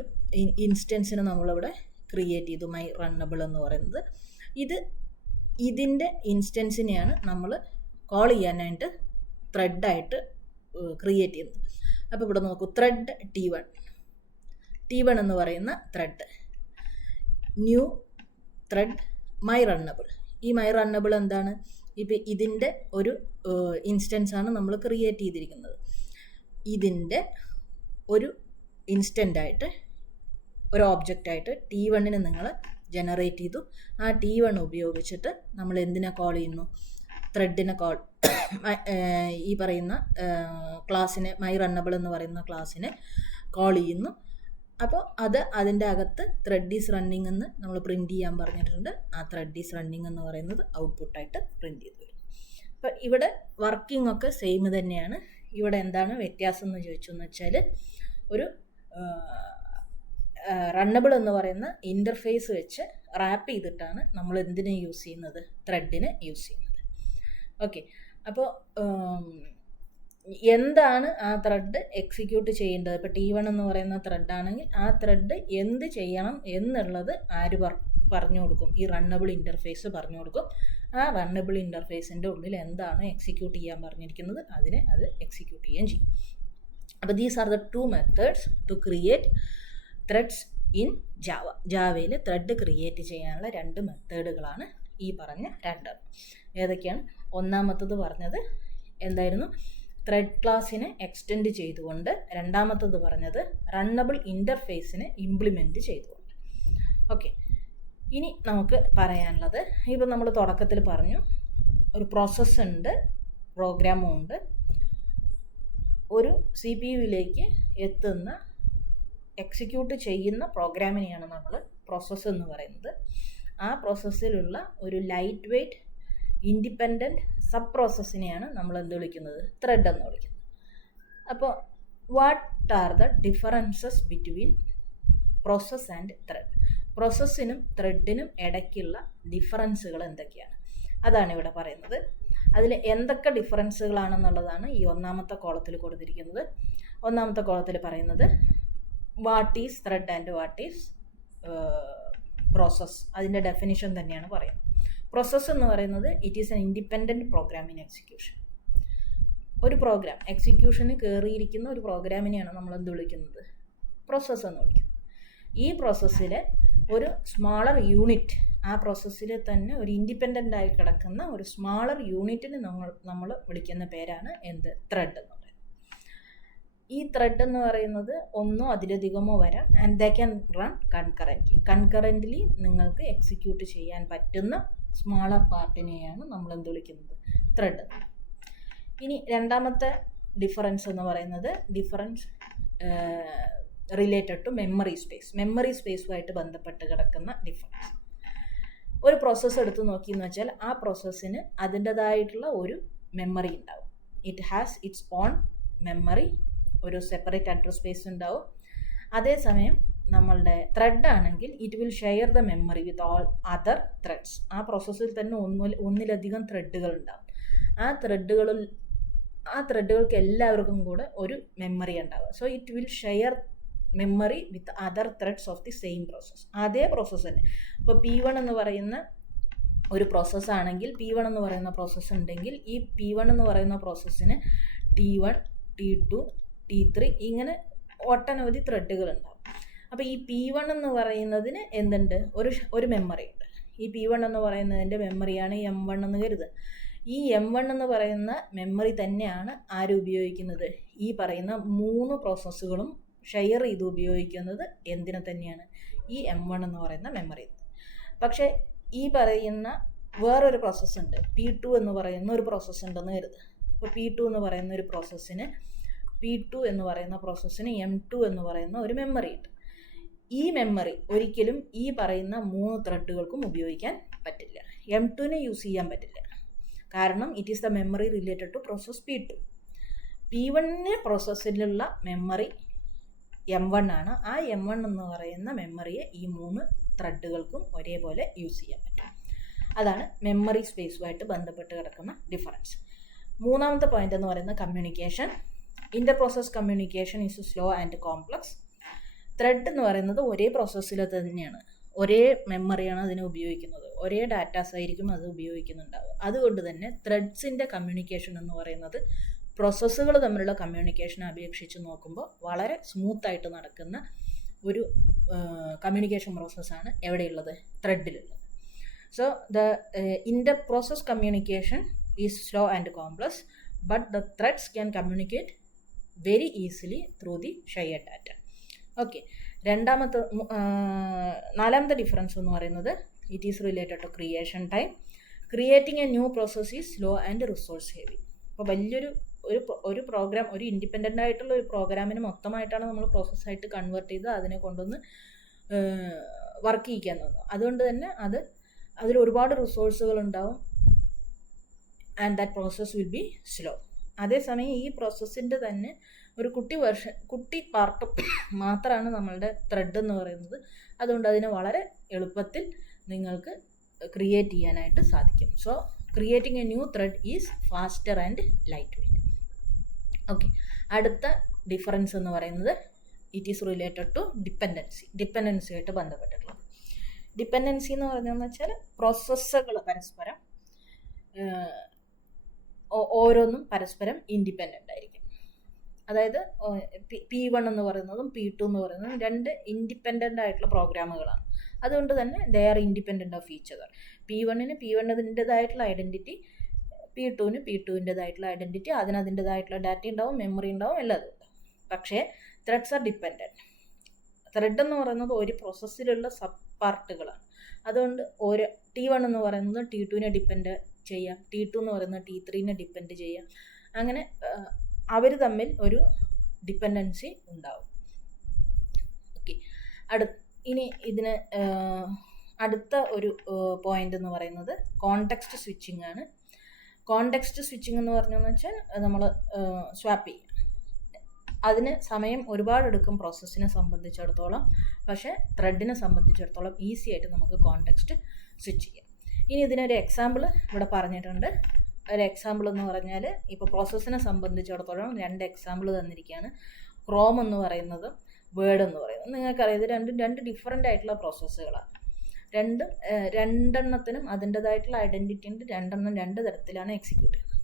ഇൻസ്റ്റൻസിന് നമ്മളിവിടെ ക്രിയേറ്റ് ചെയ്തു, മൈ റണ്ണബിൾ എന്ന് പറയുന്നത്. ഇതിൻ്റെ ഇൻസ്റ്റൻസിനെയാണ് നമ്മൾ കോൾ ചെയ്യാനായിട്ട് ത്രെഡായിട്ട് ക്രിയേറ്റ് ചെയ്യുന്നത്. അപ്പോൾ ഇവിടെ നോക്കൂ, ത്രെഡ് T1 എന്ന് പറയുന്ന thread, new thread my runnable. ഈ മൈ റണ്ണബിൾ എന്താണ്, ഇപ്പം ഇതിൻ്റെ ഒരു ഇൻസ്റ്റൻസാണ് നമ്മൾ ക്രിയേറ്റ് ചെയ്തിരിക്കുന്നത്. ഇതിൻ്റെ ഒരു ഇൻസ്റ്റൻ്റായിട്ട് ഒരു ഓബ്ജക്റ്റായിട്ട് T1നെ നിങ്ങൾ ജനറേറ്റ് ചെയ്തു. ആ T1 ഉപയോഗിച്ചിട്ട് നമ്മൾ എന്തിനെ കോൾ ചെയ്യുന്നു, ത്രെഡിനെ ഈ പറയുന്ന ക്ലാസ്സിനെ മൈ റണ്ണബിൾ എന്ന് പറയുന്ന ക്ലാസ്സിനെ കോൾ ചെയ്യുന്നു. അപ്പോൾ അതിൻ്റെ അകത്ത് ത്രെഡ് ഈസ് റണ്ണിങ് എന്ന് നമ്മൾ പ്രിൻറ്റ് ചെയ്യാൻ പറഞ്ഞിട്ടുണ്ട്. ആ ത്രെഡ് ഈസ് റണ്ണിങ് എന്ന് പറയുന്നത് ഔട്ട്പുട്ടായിട്ട് പ്രിൻറ്റ് ചെയ്ത് വരും. അപ്പോൾ ഇവിടെ വർക്കിംഗ് ഒക്കെ സെയിം തന്നെയാണ്. ഇവിടെ എന്താണ് വ്യത്യാസം എന്ന് ചോദിച്ചെന്ന് വെച്ചാൽ, ഒരു റണ്ണബിൾ എന്ന് പറയുന്ന ഇൻ്റർഫേസ് വെച്ച് റാപ്പ് ചെയ്തിട്ടാണ് നമ്മൾ എന്തിനെ യൂസ് ചെയ്യുന്നത്, ത്രെഡിനെ യൂസ് ചെയ്യുന്നത്. ഓക്കെ, അപ്പോൾ എന്താണ് ആ ത്രെഡ് എക്സിക്യൂട്ട് ചെയ്യേണ്ടത്? ഇപ്പോൾ T1 എന്ന് പറയുന്ന ത്രെഡ് ആണെങ്കിൽ ആ ത്രെഡ് എന്ത് ചെയ്യണം എന്നുള്ളത് ആര് പറഞ്ഞു കൊടുക്കും? ഈ റണ്ണബിൾ ഇൻ്റർഫേസ് പറഞ്ഞു കൊടുക്കും. ആ റണ്ണബിൾ ഇൻ്റർഫേസിൻ്റെ ഉള്ളിൽ എന്താണ് എക്സിക്യൂട്ട് ചെയ്യാൻ പറഞ്ഞിരിക്കുന്നത് അതിനെ അത് എക്സിക്യൂട്ട് ചെയ്യുകയും ചെയ്യും. അപ്പോൾ these are the 2 methods to create threads in Java. ജാവയിൽ ത്രെഡ് ക്രിയേറ്റ് ചെയ്യാനുള്ള 2 മെത്തേഡുകളാണ് ഈ പറഞ്ഞ 2. ഏതൊക്കെയാണ്? ഒന്നാമത്തത് പറഞ്ഞത് എന്തായിരുന്നു? ത്രെഡ് ക്ലാസ്സിനെ എക്സ്റ്റെൻഡ് ചെയ്തുകൊണ്ട്. രണ്ടാമത്തത് പറഞ്ഞത് റണ്ണബിൾ ഇൻ്റർഫേസിനെ ഇംപ്ലിമെൻറ്റ് ചെയ്തുകൊണ്ട്. ഓക്കെ, ഇനി നമുക്ക് പറയാനുള്ളത്, ഇപ്പം നമ്മൾ തുടക്കത്തിൽ പറഞ്ഞു ഒരു പ്രോസസ്സ് ഉണ്ട്, പ്രോഗ്രാമും ഉണ്ട്. ഒരു CPU-ലേക്ക് എത്തുന്ന എക്സിക്യൂട്ട് ചെയ്യുന്ന പ്രോഗ്രാമിനെയാണ് നമ്മൾ പ്രോസസ്സ് എന്ന് പറയുന്നത്. ആ പ്രോസസ്സിലുള്ള ഒരു ലൈറ്റ് വെയ്റ്റ് ഇൻഡിപെൻഡൻറ്റ് സബ് പ്രോസസ്സിനെയാണ് നമ്മൾ എന്ത് വിളിക്കുന്നത്? ത്രെഡ് എന്ന് വിളിക്കുന്നത്. അപ്പോൾ what are the differences between process and thread? പ്രോസസ്സിനും ത്രെഡിനും ഇടയ്ക്കുള്ള ഡിഫറൻസുകൾ എന്തൊക്കെയാണ്? അതാണ് ഇവിടെ പറയുന്നത്. അതിൽ എന്തൊക്കെ ഡിഫറൻസുകളാണെന്നുള്ളതാണ് ഈ ഒന്നാമത്തെ കോളത്തിൽ കൊടുത്തിരിക്കുന്നത്. ഒന്നാമത്തെ കോളത്തിൽ പറയുന്നത് what is thread and what is process. അതിൻ്റെ ഡെഫിനിഷൻ തന്നെയാണ് പറയുന്നത്. പ്രോസസ്സ് എന്ന് പറയുന്നത് it is an independent program in execution. ഒരു പ്രോഗ്രാം എക്സിക്യൂഷന് കയറിയിരിക്കുന്ന ഒരു പ്രോഗ്രാമിനെയാണ് നമ്മൾ എന്ത് വിളിക്കുന്നത്? പ്രോസസ്സ് എന്ന് വിളിക്കുന്നത്. ഈ പ്രോസസ്സിൽ ഒരു സ്മാളർ യൂണിറ്റ്, ആ പ്രോസസ്സിൽ തന്നെ ഒരു ഇൻഡിപെൻഡൻ്റ് ആയി കിടക്കുന്ന ഒരു സ്മാളർ യൂണിറ്റിന് നമ്മൾ വിളിക്കുന്ന പേരാണ് എന്ത്? ത്രെഡ് എന്ന് പറയുന്നത്. ഈ ത്രെഡ് എന്ന് പറയുന്നത് ഒന്നോ അതിലധികമോ വരാം. ആൻഡ് ദേ ക്യാൻ റൺ കൺകറൻ്റ്ലി നിങ്ങൾക്ക് എക്സിക്യൂട്ട് ചെയ്യാൻ പറ്റുന്ന സ്മാളർ പാർട്ടിനെയാണ് നമ്മൾ എന്ത് വിളിക്കുന്നത്? ത്രെഡ്. ഇനി രണ്ടാമത്തെ ഡിഫറൻസ് എന്ന് പറയുന്നത് difference related to memory space. Memory സ്പേസുമായിട്ട് ബന്ധപ്പെട്ട് കിടക്കുന്ന ഡിഫറൻസ്. ഒരു പ്രോസസ്സ് എടുത്ത് നോക്കിയെന്ന് വെച്ചാൽ ആ പ്രോസസ്സിന് അതിൻ്റെതായിട്ടുള്ള ഒരു മെമ്മറി ഉണ്ടാവും. It has its own memory, ഒരു സെപ്പറേറ്റ് അഡ്രസ് സ്പേസ് ഉണ്ടാവും. അതേസമയം നമ്മളുടെ ത്രെഡ് ആണെങ്കിൽ it will share the memory with all other threads. ആ പ്രോസസ്സിൽ തന്നെ ഒന്നിലധികം ത്രെഡുകൾ ഉണ്ടാവും. ആ ത്രെഡുകൾക്ക് എല്ലാവർക്കും കൂടെ ഒരു മെമ്മറി ഉണ്ടാവുക. So it will share memory with other threads of the same process. അതേ പ്രോസസ്സ് തന്നെ. ഇപ്പോൾ P1 എന്ന് പറയുന്ന ഒരു പ്രോസസ്സാണെങ്കിൽ, P1 എന്ന് പറയുന്ന പ്രോസസ്സ് ഉണ്ടെങ്കിൽ ഈ P1 എന്ന് പറയുന്ന പ്രോസസ്സിന് T1, T2, T3 ഇങ്ങനെ ഒട്ടനവധി ത്രെഡുകൾ ഉണ്ടാവും. അപ്പോൾ ഈ P1 എന്ന് പറയുന്നതിന് എന്തുണ്ട്? ഒരു മെമ്മറി ഉണ്ട്. ഈ P1 എന്ന് പറയുന്നതിൻ്റെ മെമ്മറിയാണ് M1 എന്ന് കരുതുക. ഈ M1 എന്ന് പറയുന്ന മെമ്മറി തന്നെയാണ് ആരും ഉപയോഗിക്കുന്നത്? ഈ പറയുന്ന 3 പ്രോസസ്സുകളും ഷെയർ ചെയ്ത് ഉപയോഗിക്കുന്നത് എന്തിനെ തന്നെയാണ്? ഈ M1 എന്ന് പറയുന്ന മെമ്മറി. പക്ഷേ ഈ പറയുന്ന വേറൊരു പ്രോസസ്സുണ്ട്, P2 എന്ന് പറയുന്ന ഒരു പ്രോസസ്സ് ഉണ്ടെന്ന് കരുതുക. അപ്പോൾ P2 എന്ന് പറയുന്ന ഒരു പ്രോസസ്സിന് M2 എന്ന് പറയുന്ന ഒരു മെമ്മറി ഉണ്ട്. ഈ മെമ്മറി ഒരിക്കലും ഈ പറയുന്ന 3 ത്രെഡുകൾക്കും ഉപയോഗിക്കാൻ പറ്റില്ല. M2നെ യൂസ് ചെയ്യാൻ പറ്റില്ല. കാരണം it is the memory related to process P2. P1 പ്രോസസ്സിലുള്ള മെമ്മറി M1 ആണ്. ആ M1 എന്ന് പറയുന്ന മെമ്മറിയെ ഈ 3 ത്രെഡുകൾക്കും ഒരേപോലെ യൂസ് ചെയ്യാൻ പറ്റും. അതാണ് മെമ്മറി സ്പേസുമായിട്ട് ബന്ധപ്പെട്ട് കിടക്കുന്ന ഡിഫറൻസ്. മൂന്നാമത്തെ പോയിന്റ് എന്ന് പറയുന്നത് communication. Inter process communication is slow and complex. Thread എന്ന് പറയുന്നത് ഒരേ പ്രോസസ്സിൽ തന്നെയാണ്, ഒരേ മെമ്മറിയാണ് അതിനെ ഉപയോഗിക്കുന്നത്, ഒരേ ഡാറ്റാസ് ആയിരിക്കും അത് ഉപയോഗിക്കുന്നുണ്ടാവുക. അതുകൊണ്ട് തന്നെ ത്രെഡ്സിൻ്റെ കമ്മ്യൂണിക്കേഷൻ എന്ന് പറയുന്നത് പ്രോസസ്സുകൾ തമ്മിലുള്ള കമ്മ്യൂണിക്കേഷനെ അപേക്ഷിച്ച് നോക്കുമ്പോൾ വളരെ സ്മൂത്തായിട്ട് നടക്കുന്ന ഒരു കമ്മ്യൂണിക്കേഷൻ പ്രോസസ്സാണ് എവിടെയുള്ളത്? ത്രെഡിലുള്ളത്. So the inter process communication is slow and complex, but the threads can communicate very easily through the shared data. Okay, നാലാമത്തെ ഡിഫറൻസ് എന്ന് പറയുന്നത് it is related to creation time. Creating a new process is slow and resource heavy. അപ്പോൾ ഒരു programme, ഒരു independent ആയിട്ടുള്ള ഒരു പ്രോഗ്രാമിന് മൊത്തമായിട്ടാണ് നമ്മൾ പ്രോസസ്സായിട്ട് കൺവേർട്ട് ചെയ്ത് അതിനെ കൊണ്ടൊന്ന് വർക്ക് ചെയ്യിക്കാൻ തോന്നുന്നു. അതുകൊണ്ട് തന്നെ അതിൽ ഒരുപാട് റിസോഴ്സുകൾ ഉണ്ടാവും. And that process will be slow. അതേസമയം ഈ പ്രോസസ്സിൻ്റെ തന്നെ ഒരു കുട്ടി പാർട്ട് മാത്രമാണ് നമ്മളുടെ ത്രെഡ് എന്ന് പറയുന്നത്. അതുകൊണ്ട് അതിനെ വളരെ എളുപ്പത്തിൽ നിങ്ങൾക്ക് ക്രിയേറ്റ് ചെയ്യാനായിട്ട് സാധിക്കും. So creating a new thread is faster and light weight. Okay, അടുത്ത ഡിഫറൻസ് എന്ന് പറയുന്നത് it is related to dependency ആയിട്ട് ബന്ധപ്പെട്ടിട്ടുള്ളത്. ഡിപ്പെൻഡൻസി എന്ന് പറയുന്നതെന്ന് വെച്ചാൽ പ്രോസസ്സുകൾ പരസ്പരം ഓരോന്നും പരസ്പരം ഇൻഡിപെൻഡൻ്റ് ആയിരിക്കും. അതായത് P1 എന്ന് പറയുന്നതും P2 എന്ന് പറയുന്നതും രണ്ട് ഇൻഡിപെൻഡൻ്റ് ആയിട്ടുള്ള പ്രോഗ്രാമുകളാണ്. അതുകൊണ്ട് തന്നെ they are independent of each other. P1ന് P1-ൻ്റെതായിട്ടുള്ള ഐഡൻറ്റിറ്റി, P2ന് P2-ൻ്റെതായിട്ടുള്ള ഐഡൻറ്റിറ്റി, അതിനതിൻ്റെതായിട്ടുള്ള ഡാറ്റ ഉണ്ടാവും, മെമ്മറി ഉണ്ടാവും, എല്ലാം ഉണ്ടാവും. പക്ഷേ ത്രെഡ്സ് ആർ ഡിപ്പെൻഡൻറ്റ്. ത്രെഡ് എന്ന് പറയുന്നത് ഒരു പ്രോസസ്സിലുള്ള സബ് പാർട്ടുകളാണ്. അതുകൊണ്ട് ഒരു T1 എന്ന് പറയുന്നത് T2നെ ഡിപ്പെൻഡ് ചെയ്യാം, T2 എന്ന് പറയുന്നത് T3നെ ഡിപ്പെൻഡ് ചെയ്യാം. അങ്ങനെ അവർ തമ്മിൽ ഒരു ഡിപ്പെൻഡൻസി ഉണ്ടാവും. ഓക്കെ, ഇനി ഇതിന് അടുത്ത ഒരു പോയിന്റ് എന്ന് പറയുന്നത് കോണ്ടെക്സ്റ്റ് സ്വിച്ചിങ് ആണ്. കോണ്ടെക്സ്റ്റ് സ്വിച്ചിങ് എന്ന് പറഞ്ഞതെന്ന് വെച്ചാൽ നമ്മൾ സ്വാപ്പ് ചെയ്യും. അതിന് സമയം ഒരുപാട് എടുക്കും പ്രോസസ്സിനെ സംബന്ധിച്ചിടത്തോളം. പക്ഷേ ത്രെഡിനെ സംബന്ധിച്ചിടത്തോളം ഈസി ആയിട്ട് നമുക്ക് കോണ്ടെക്സ്റ്റ് സ്വിച്ച് ചെയ്യാം. ഇനി ഇതിനൊരു എക്സാമ്പിൾ ഇവിടെ പറഞ്ഞിട്ടുണ്ട്. ഒരു എക്സാമ്പിൾ എന്ന് പറഞ്ഞാൽ ഇപ്പോൾ പ്രോസസ്സിനെ സംബന്ധിച്ചിടത്തോളം രണ്ട് എക്സാമ്പിൾ തന്നിരിക്കുകയാണ്. ക്രോം എന്ന് പറയുന്നത്, വേർഡ് എന്ന് പറയുന്നത്. നിങ്ങൾക്കറിയാം ഇത് രണ്ട് ഡിഫറെൻ്റ് ആയിട്ടുള്ള പ്രോസസ്സുകളാണ്. രണ്ടെണ്ണത്തിനും അതിൻ്റെതായിട്ടുള്ള ഐഡൻറ്റിറ്റി ഉണ്ട്. രണ്ടെണ്ണം രണ്ട് തരത്തിലാണ് എക്സിക്യൂട്ട് ചെയ്യുന്നത്.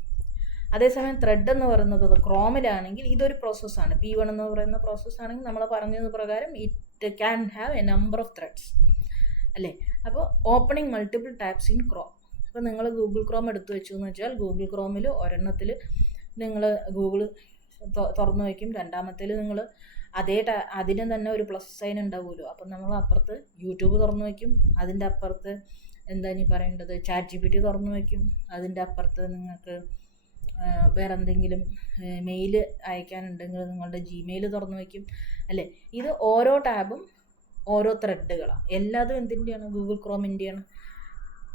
അതേസമയം ത്രെഡ് എന്ന് പറയുന്നത് ക്രോമിലാണെങ്കിൽ ഇതൊരു പ്രോസസ്സാണ്. P1 എന്ന് പറയുന്ന പ്രോസസ്സാണെങ്കിൽ നമ്മൾ പറഞ്ഞത് പ്രകാരം it can have a number of threads അല്ലേ. അപ്പോൾ opening multiple tabs in Chrome. അപ്പോൾ നിങ്ങൾ ഗൂഗിൾ ക്രോം എടുത്തു വെച്ചു എന്ന് വെച്ചാൽ ഗൂഗിൾ ക്രോമിൽ ഒരെണ്ണത്തിൽ നിങ്ങൾ ഗൂഗിൾ തുറന്നു വയ്ക്കും, രണ്ടാമത്തേൽ നിങ്ങൾ അതിന് തന്നെ ഒരു പ്ലസ് സൈൻ ഉണ്ടാവുമല്ലോ. അപ്പം നമ്മൾ അപ്പുറത്ത് യൂട്യൂബ് തുറന്നു വയ്ക്കും, അതിൻ്റെ അപ്പുറത്ത് എന്താ ഇനി പറയേണ്ടത്, ChatGPT തുറന്നു വയ്ക്കും, അതിൻ്റെ അപ്പുറത്ത് നിങ്ങൾക്ക് വേറെ എന്തെങ്കിലും മെയിൽ അയക്കാനുണ്ടെങ്കിൽ നിങ്ങളുടെ Gmail തുറന്നു വയ്ക്കും അല്ലേ. ഇത് ഓരോ ടാബും ഓരോ ത്രെഡുകളാണ്. എല്ലാതും എന്തിൻ്റെയാണ്? ഗൂഗിൾ ക്രോമിൻ്റെയാണ്.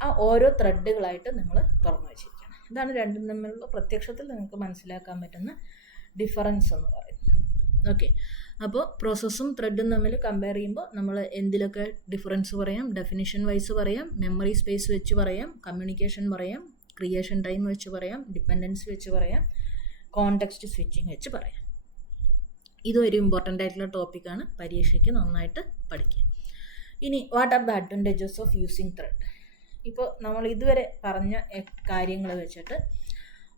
ആ ഓരോ ത്രെഡുകളായിട്ട് നിങ്ങൾ തുറന്നു വെച്ചിരിക്കണം. ഇതാണ് രണ്ടും തമ്മിലുള്ള പ്രത്യക്ഷത്തിൽ നിങ്ങൾക്ക് മനസ്സിലാക്കാൻ പറ്റുന്ന ഡിഫറൻസ് എന്ന് പറയുന്നത്. ഓക്കെ, അപ്പോൾ പ്രോസസ്സും ത്രെഡും തമ്മിൽ കമ്പയർ ചെയ്യുമ്പോൾ നമ്മൾ എന്തിലൊക്കെ ഡിഫറൻസ് പറയാം? ഡെഫിനിഷൻ വൈസ് പറയാം, മെമ്മറി സ്പേസ് വെച്ച് പറയാം, കമ്മ്യൂണിക്കേഷൻ പറയാം, ക്രിയേഷൻ ടൈം വെച്ച് പറയാം, ഡിപ്പെൻഡൻസി വെച്ച് പറയാം, കോണ്ടെക്സ്റ്റ് സ്വിച്ചിങ് വെച്ച് പറയാം. ഇതൊരു ഇമ്പോർട്ടൻ്റ് ആയിട്ടുള്ള ടോപ്പിക്കാണ്. പരീക്ഷയ്ക്ക് നന്നായിട്ട് പഠിക്കുക. ഇനി what are the advantages of using thread? ഇപ്പോൾ നമ്മൾ ഇതുവരെ പറഞ്ഞ കാര്യങ്ങൾ വെച്ചിട്ട്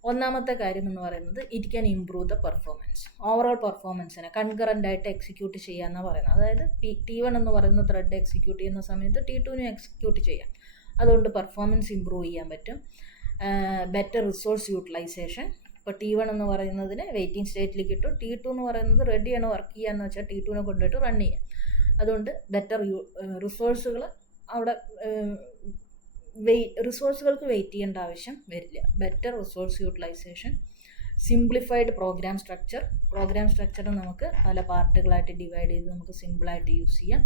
ഒന്നാമത്തെ കാര്യം എന്ന് പറയുന്നത് it can improve the performance. Overall പെർഫോമൻസിനെ കൺകറൻ്റ് ആയിട്ട് എക്സിക്യൂട്ട് ചെയ്യാമെന്നാണ് പറയുന്നത്. അതായത് T1 എന്ന് പറയുന്ന ത്രെഡ് എക്സിക്യൂട്ട് ചെയ്യുന്ന സമയത്ത് T2നും എക്സിക്യൂട്ട് ചെയ്യാം. അതുകൊണ്ട് പെർഫോമൻസ് ഇംപ്രൂവ് ചെയ്യാൻ പറ്റും. Better resource utilization. ഇപ്പോൾ T1 എന്ന് പറയുന്നതിന് വെയിറ്റിംഗ് സ്റ്റേറ്റിലേക്ക് ഇട്ടു, T2 എന്ന് പറയുന്നത് റെഡിയാണ് വർക്ക് ചെയ്യാന്ന് വെച്ചാൽ T2നെ കൊണ്ടുപോയിട്ട് റൺ ചെയ്യാം. അതുകൊണ്ട് ബെറ്റർ റിസോഴ്സുകൾ അവിടെ റിസോഴ്സുകൾക്ക് വെയിറ്റ് ചെയ്യേണ്ട ആവശ്യം വരില്ല. Better resource utilization. Simplified program structure നമുക്ക് പല പാർട്ടുകളായിട്ട് ഡിവൈഡ് ചെയ്ത് നമുക്ക് സിമ്പിളായിട്ട് യൂസ് ചെയ്യാം.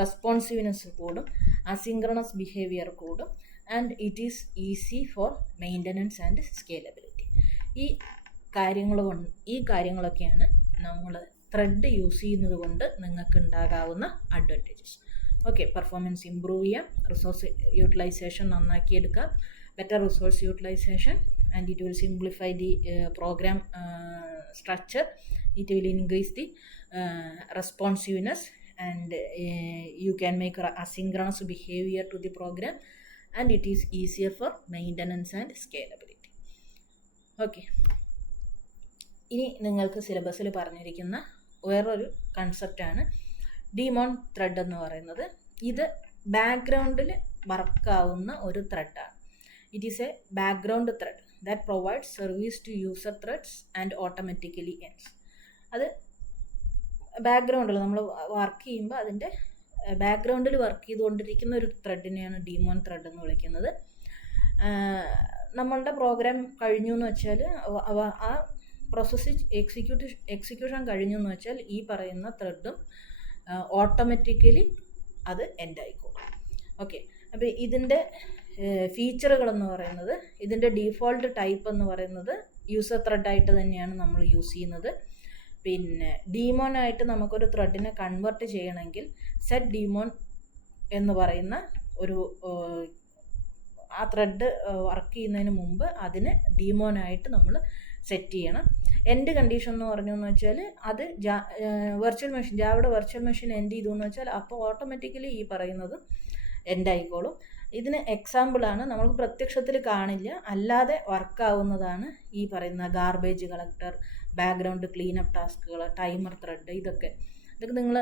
റെസ്പോൺസീവ്നെസ് കൂടും, അസിൻക്രണസ് ബിഹേവിയർ കൂടും, and it is easy for maintenance and scalability. ഈ കാര്യങ്ങളൊക്കെയാണ് നമ്മൾ ത്രെഡ് യൂസ് ചെയ്യുന്നത് കൊണ്ട് നിങ്ങൾക്ക് ഉണ്ടാകാവുന്ന അഡ്വാൻറ്റേജസ്. ഓക്കെ, പെർഫോമൻസ് ഇംപ്രൂവ് ചെയ്യാം, റിസോഴ്സ് യൂട്ടിലൈസേഷൻ നന്നാക്കിയെടുക്കാം, better resource utilisation, and it will simplify the program structure, it will increase the responsiveness, and you can make asynchronous behaviour to the program, and it is easier for maintenance and scalability. Okay, ഇനി നിങ്ങൾക്ക് സിലബസിൽ പറഞ്ഞിരിക്കുന്ന വേറൊരു കൺസെപ്റ്റാണ് demon thread എന്ന് പറയുന്നത്. ഇത് ബാക്ക്ഗ്രൗണ്ടിൽ വർക്കാവുന്ന ഒരു ത്രെഡാണ്. It is a background thread that provides service to user threads and automatically ends. അത് ബാക്ക്ഗ്രൗണ്ടിൽ നമ്മൾ വർക്ക് ചെയ്യുമ്പോൾ അതിൻ്റെ ബാക്ക്ഗ്രൗണ്ടിൽ വർക്ക് ചെയ്തുകൊണ്ടിരിക്കുന്ന ഒരു ത്രെഡിനെയാണ് ഡീമോൺ ത്രെഡ് എന്ന് വിളിക്കുന്നത്. നമ്മളുടെ പ്രോഗ്രാം കഴിഞ്ഞു എന്ന് വെച്ചാൽ ആ പ്രോസസ്സ് എക്സിക്യൂഷൻ കഴിഞ്ഞു എന്ന് വെച്ചാൽ ഈ പറയുന്ന ത്രെഡും ഓട്ടോമാറ്റിക്കലി അത് എൻഡ് ആയിക്കോളും. ഓക്കെ, അപ്പോൾ ഇതിൻ്റെ ഫീച്ചറുകളെന്ന് പറയുന്നത്, ഇതിൻ്റെ ഡീഫോൾട്ട് ടൈപ്പ് എന്ന് പറയുന്നത് യൂസർ ത്രെഡായിട്ട് തന്നെയാണ് നമ്മൾ യൂസ് ചെയ്യുന്നത്. പിന്നെ ഡീമോനായിട്ട് നമുക്കൊരു ത്രെഡിനെ കൺവേർട്ട് ചെയ്യണമെങ്കിൽ സെറ്റ് ഡീമോൺ എന്ന് പറയുന്ന ഒരു ആ ത്രെഡ് വർക്ക് ചെയ്യുന്നതിന് മുമ്പ് അതിനെ ഡീമോനായിട്ട് നമ്മൾ സെറ്റ് ചെയ്യണം. എൻഡ് കണ്ടീഷൻ എന്ന് പറഞ്ഞതെന്ന് വെച്ചാൽ അത് വെർച്വൽ മെഷീൻ ജാവയുടെ വെർച്വൽ മെഷീൻ എൻഡ് ചെയ്തു എന്ന് വെച്ചാൽ അപ്പോൾ ഓട്ടോമാറ്റിക്കലി ഈ പറയുന്നത് എൻഡ് ആയിക്കോളും. ഇതിന് എക്സാമ്പിളാണ്, നമുക്ക് പ്രത്യക്ഷത്തിൽ കാണില്ല, അല്ലാതെ വർക്കാവുന്നതാണ് ഈ പറയുന്ന ഗാർബേജ് കളക്ടർ, ബാക്ക്ഗ്രൗണ്ട് ക്ലീനപ്പ് ടാസ്കുകൾ, ടൈമർ ത്രെഡ്. ഇതൊക്കെ നിങ്ങൾ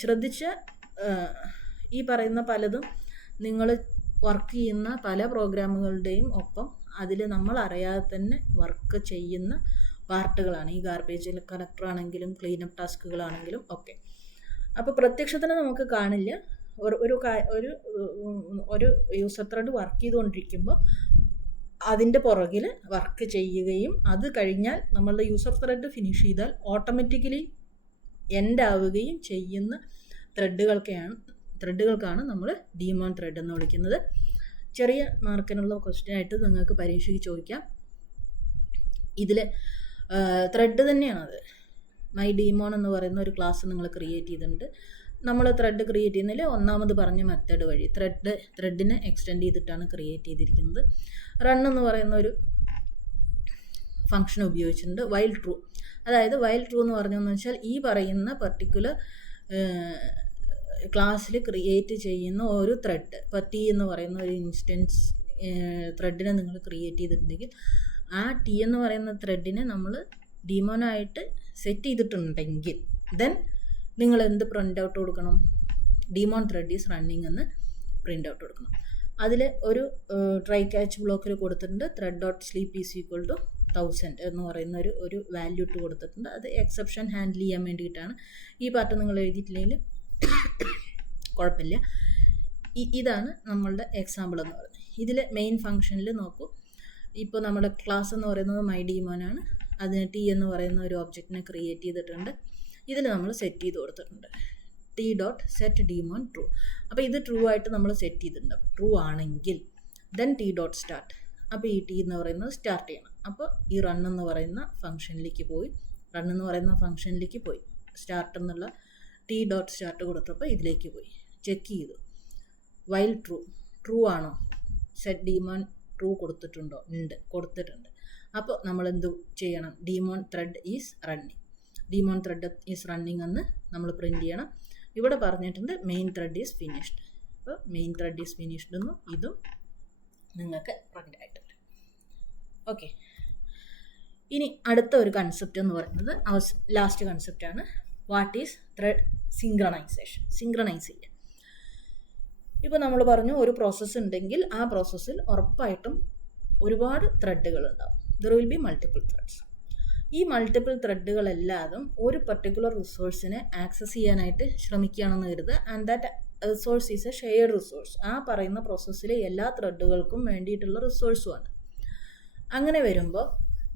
ശ്രദ്ധിച്ച് ഈ പറയുന്ന പലതും നിങ്ങൾ വർക്ക് ചെയ്യുന്ന പല പ്രോഗ്രാമുകളുടെയും ഒപ്പം അതിൽ നമ്മൾ അറിയാതെ തന്നെ വർക്ക് ചെയ്യുന്ന പാർട്ടുകളാണ് ഈ ഗാർബേജ് കളക്ടർ ആണെങ്കിലും ക്ലീനപ്പ് ടാസ്കുകളാണെങ്കിലും ഒക്കെ. അപ്പോൾ പ്രത്യക്ഷത്തിന് നമുക്ക് കാണില്ല. ഒരു യൂസർ ത്രെഡ് വർക്ക് ചെയ്തുകൊണ്ടിരിക്കുമ്പോൾ അതിൻ്റെ പുറകിൽ വർക്ക് ചെയ്യുകയും അത് കഴിഞ്ഞാൽ നമ്മളുടെ യൂസർ ത്രെഡ് ഫിനിഷ് ചെയ്താൽ ഓട്ടോമാറ്റിക്കലി എൻഡ് ആവുകയും ചെയ്യുന്ന ത്രെഡുകൾക്കാണ് നമ്മൾ ഡീമോൺ ത്രെഡ് എന്ന് വിളിക്കുന്നത്. ചെറിയ മാർക്കിനുള്ള ക്വസ്റ്റ്യൻ ആയിട്ട് നിങ്ങൾക്ക് പരീക്ഷയ്ക്ക് ചോദിക്കാം. ഇതിൽ ത്രെഡ് തന്നെയാണത്. മൈ ഡീമോൺ എന്ന് പറയുന്ന ഒരു ക്ലാസ് നിങ്ങൾ ക്രിയേറ്റ് ചെയ്തിട്ടുണ്ട്. നമ്മൾ ത്രെഡ് ക്രിയേറ്റ് ചെയ്യുന്നതിൽ ഒന്നാമത് പറഞ്ഞ മെത്തേഡ് വഴി ത്രെഡിനെ എക്സ്റ്റെൻഡ് ചെയ്തിട്ടാണ് ക്രിയേറ്റ് ചെയ്തിരിക്കുന്നത്. റൺ എന്ന് പറയുന്ന ഒരു ഫംഗ്ഷൻ ഉപയോഗിച്ചിട്ടുണ്ട്. വൈൽ ട്രൂ, അതായത് വൈൽ ട്രൂ എന്ന് പറഞ്ഞതെന്ന് വെച്ചാൽ ഈ പറയുന്ന പർട്ടിക്കുലർ ക്ലാസ്സിൽ ക്രിയേറ്റ് ചെയ്യുന്ന ഒരു ത്രെഡ്, ഇപ്പോൾ ടി എന്ന് പറയുന്ന ഒരു ഇൻസ്റ്റൻസ് ത്രെഡിനെ നിങ്ങൾ ക്രിയേറ്റ് ചെയ്തിട്ടുണ്ടെങ്കിൽ ആ ടി എന്ന് പറയുന്ന ത്രെഡിനെ നമ്മൾ ഡീമോനായിട്ട് സെറ്റ് ചെയ്തിട്ടുണ്ടെങ്കിൽ ദെൻ നിങ്ങൾ എന്ത് പ്രിൻ്റ് ഔട്ട് കൊടുക്കണം? ഡീമോൺ ത്രെഡ് ഈസ് റണ്ണിങ് എന്ന് പ്രിൻ്റ് ഔട്ട് കൊടുക്കണം. അതിൽ ഒരു ട്രൈ ക്യാച്ച് ബ്ലോക്കിൽ കൊടുത്തിട്ടുണ്ട് thread dot sleep is equal to 1000 എന്ന് പറയുന്ന ഒരു വാല്യൂ ഇട്ട് കൊടുത്തിട്ടുണ്ട്. അത് എക്സെപ്ഷൻ ഹാൻഡിൽ ചെയ്യാൻ വേണ്ടിയിട്ടാണ്. ഈ പാർട്ട് നിങ്ങൾ എഴുതിയിട്ടില്ലെങ്കിൽ കുഴപ്പമില്ല. ഇതാണ് നമ്മളുടെ എക്സാമ്പിൾ എന്ന് പറയുന്നത്. ഇതിൽ മെയിൻ ഫംഗ്ഷനിൽ നോക്കൂ, ഇപ്പോൾ നമ്മുടെ ക്ലാസ് എന്ന് പറയുന്നത് മൈ ഡീമോനാണ്. അതിന് ടി എന്ന് പറയുന്ന ഒരു ഒബ്ജക്റ്റിനെ ക്രിയേറ്റ് ചെയ്തിട്ടുണ്ട്. ഇതിൽ നമ്മൾ സെറ്റ് ചെയ്ത് കൊടുത്തിട്ടുണ്ട് T dot set daemon true. അപ്പോൾ ഇത് ട്രൂ ആയിട്ട് നമ്മൾ സെറ്റ് ചെയ്തിട്ടുണ്ട്. ട്രൂ ആണെങ്കിൽ ദെൻ ടി ഡോട്ട് സ്റ്റാർട്ട്. അപ്പോൾ ഈ ടി എന്ന് പറയുന്നത് സ്റ്റാർട്ട് ചെയ്യണം. അപ്പോൾ ഈ റൺ എന്ന് പറയുന്ന ഫംഗ്ഷനിലേക്ക് പോയി സ്റ്റാർട്ട് എന്നുള്ള ടി ഡോട്ട് സ്റ്റാർട്ട് കൊടുത്തപ്പോൾ ഇതിലേക്ക് പോയി ചെക്ക് ചെയ്തു. വൈൽ ട്രൂ ആണോ? സെറ്റ് ഡീമോൺ ട്രൂ കൊടുത്തിട്ടുണ്ടോ? കൊടുത്തിട്ടുണ്ട്. അപ്പോൾ നമ്മൾ എന്ത് ചെയ്യണം? ഡീമോൺ ത്രെഡ് ഈസ് റണ്ണിങ് എന്ന് നമ്മൾ പ്രിൻ്റ് ചെയ്യണം. ഇവിടെ പറഞ്ഞിട്ടുണ്ട് മെയിൻ ത്രെഡ് ഈസ് ഫിനിഷ്ഡ്. അപ്പോൾ മെയിൻ ത്രെഡ് ഈസ് ഫിനിഷ്ഡ് എന്നും ഇതും നിങ്ങൾക്ക് പ്രിൻ്റ് ആയിട്ടുണ്ട്. ഓക്കെ, ഇനി അടുത്ത ഒരു കൺസെപ്റ്റ് എന്ന് പറയുന്നത് ലാസ്റ്റ് കൺസെപ്റ്റാണ്. What is thread synchronisation? Synchronise ചെയ്യുക. ഇപ്പോൾ നമ്മൾ പറഞ്ഞു ഒരു പ്രോസസ്സ് ഉണ്ടെങ്കിൽ ആ പ്രോസസ്സിൽ ഉറപ്പായിട്ടും ഒരുപാട് ത്രെഡുകൾ ഉണ്ടാവും. There will be multiple threads. ഈ മൾട്ടിപ്പിൾ ത്രെഡുകളെല്ലാതും ഒരു പർട്ടിക്കുലർ റിസോഴ്സിനെ ആക്സസ് ചെയ്യാനായിട്ട് ശ്രമിക്കുകയാണെന്ന് കരുതുക. And that resource is a shared resource. ആ പറയുന്ന പ്രോസസ്സിലെ എല്ലാ ത്രെഡുകൾക്കും വേണ്ടിയിട്ടുള്ള റിസോഴ്സുമാണ്. അങ്ങനെ വരുമ്പോൾ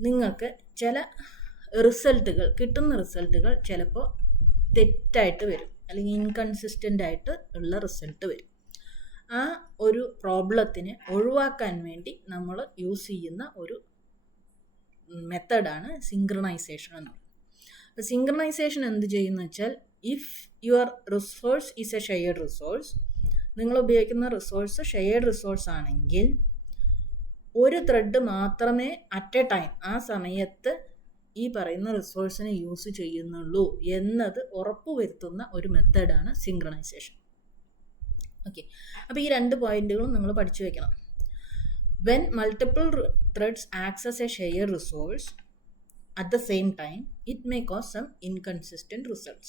നിങ്ങൾക്ക് ചില കിട്ടുന്ന റിസൾട്ടുകൾ ചിലപ്പോൾ തെറ്റായിട്ട് വരും, അല്ലെങ്കിൽ ഇൻകൺസിസ്റ്റൻ്റ് ആയിട്ട് ഉള്ള റിസൾട്ട് വരും. ആ ഒരു പ്രോബ്ലത്തിനെ ഒഴിവാക്കാൻ വേണ്ടി നമ്മൾ യൂസ് ചെയ്യുന്ന ഒരു മെത്തേഡാണ് സിങ്ക്രണൈസേഷൻ എന്ന് പറയുന്നത്. അപ്പോൾ സിങ്ക്രണൈസേഷൻ എന്ത് ചെയ്യുന്നു വെച്ചാൽ, if your resource is a shared resource, നിങ്ങൾ ഉപയോഗിക്കുന്ന റിസോഴ്സ് ഷെയർഡ് റിസോഴ്സ് ആണെങ്കിൽ ഒരു ത്രെഡ് മാത്രമേ അറ്റ് എ ടൈം ആ സമയത്ത് ഈ പറയുന്ന റിസോഴ്സിനെ യൂസ് ചെയ്യുന്നുള്ളൂ എന്നത് ഉറപ്പുവരുത്തുന്ന ഒരു മെത്തേഡാണ് സിങ്ക്രണൈസേഷൻ. ഓക്കെ, അപ്പോൾ ഈ 2 പോയിന്റുകളും നിങ്ങൾ പഠിച്ചു വെക്കണം. When multiple threads access a shared resource at the same time, it may cause some inconsistent results.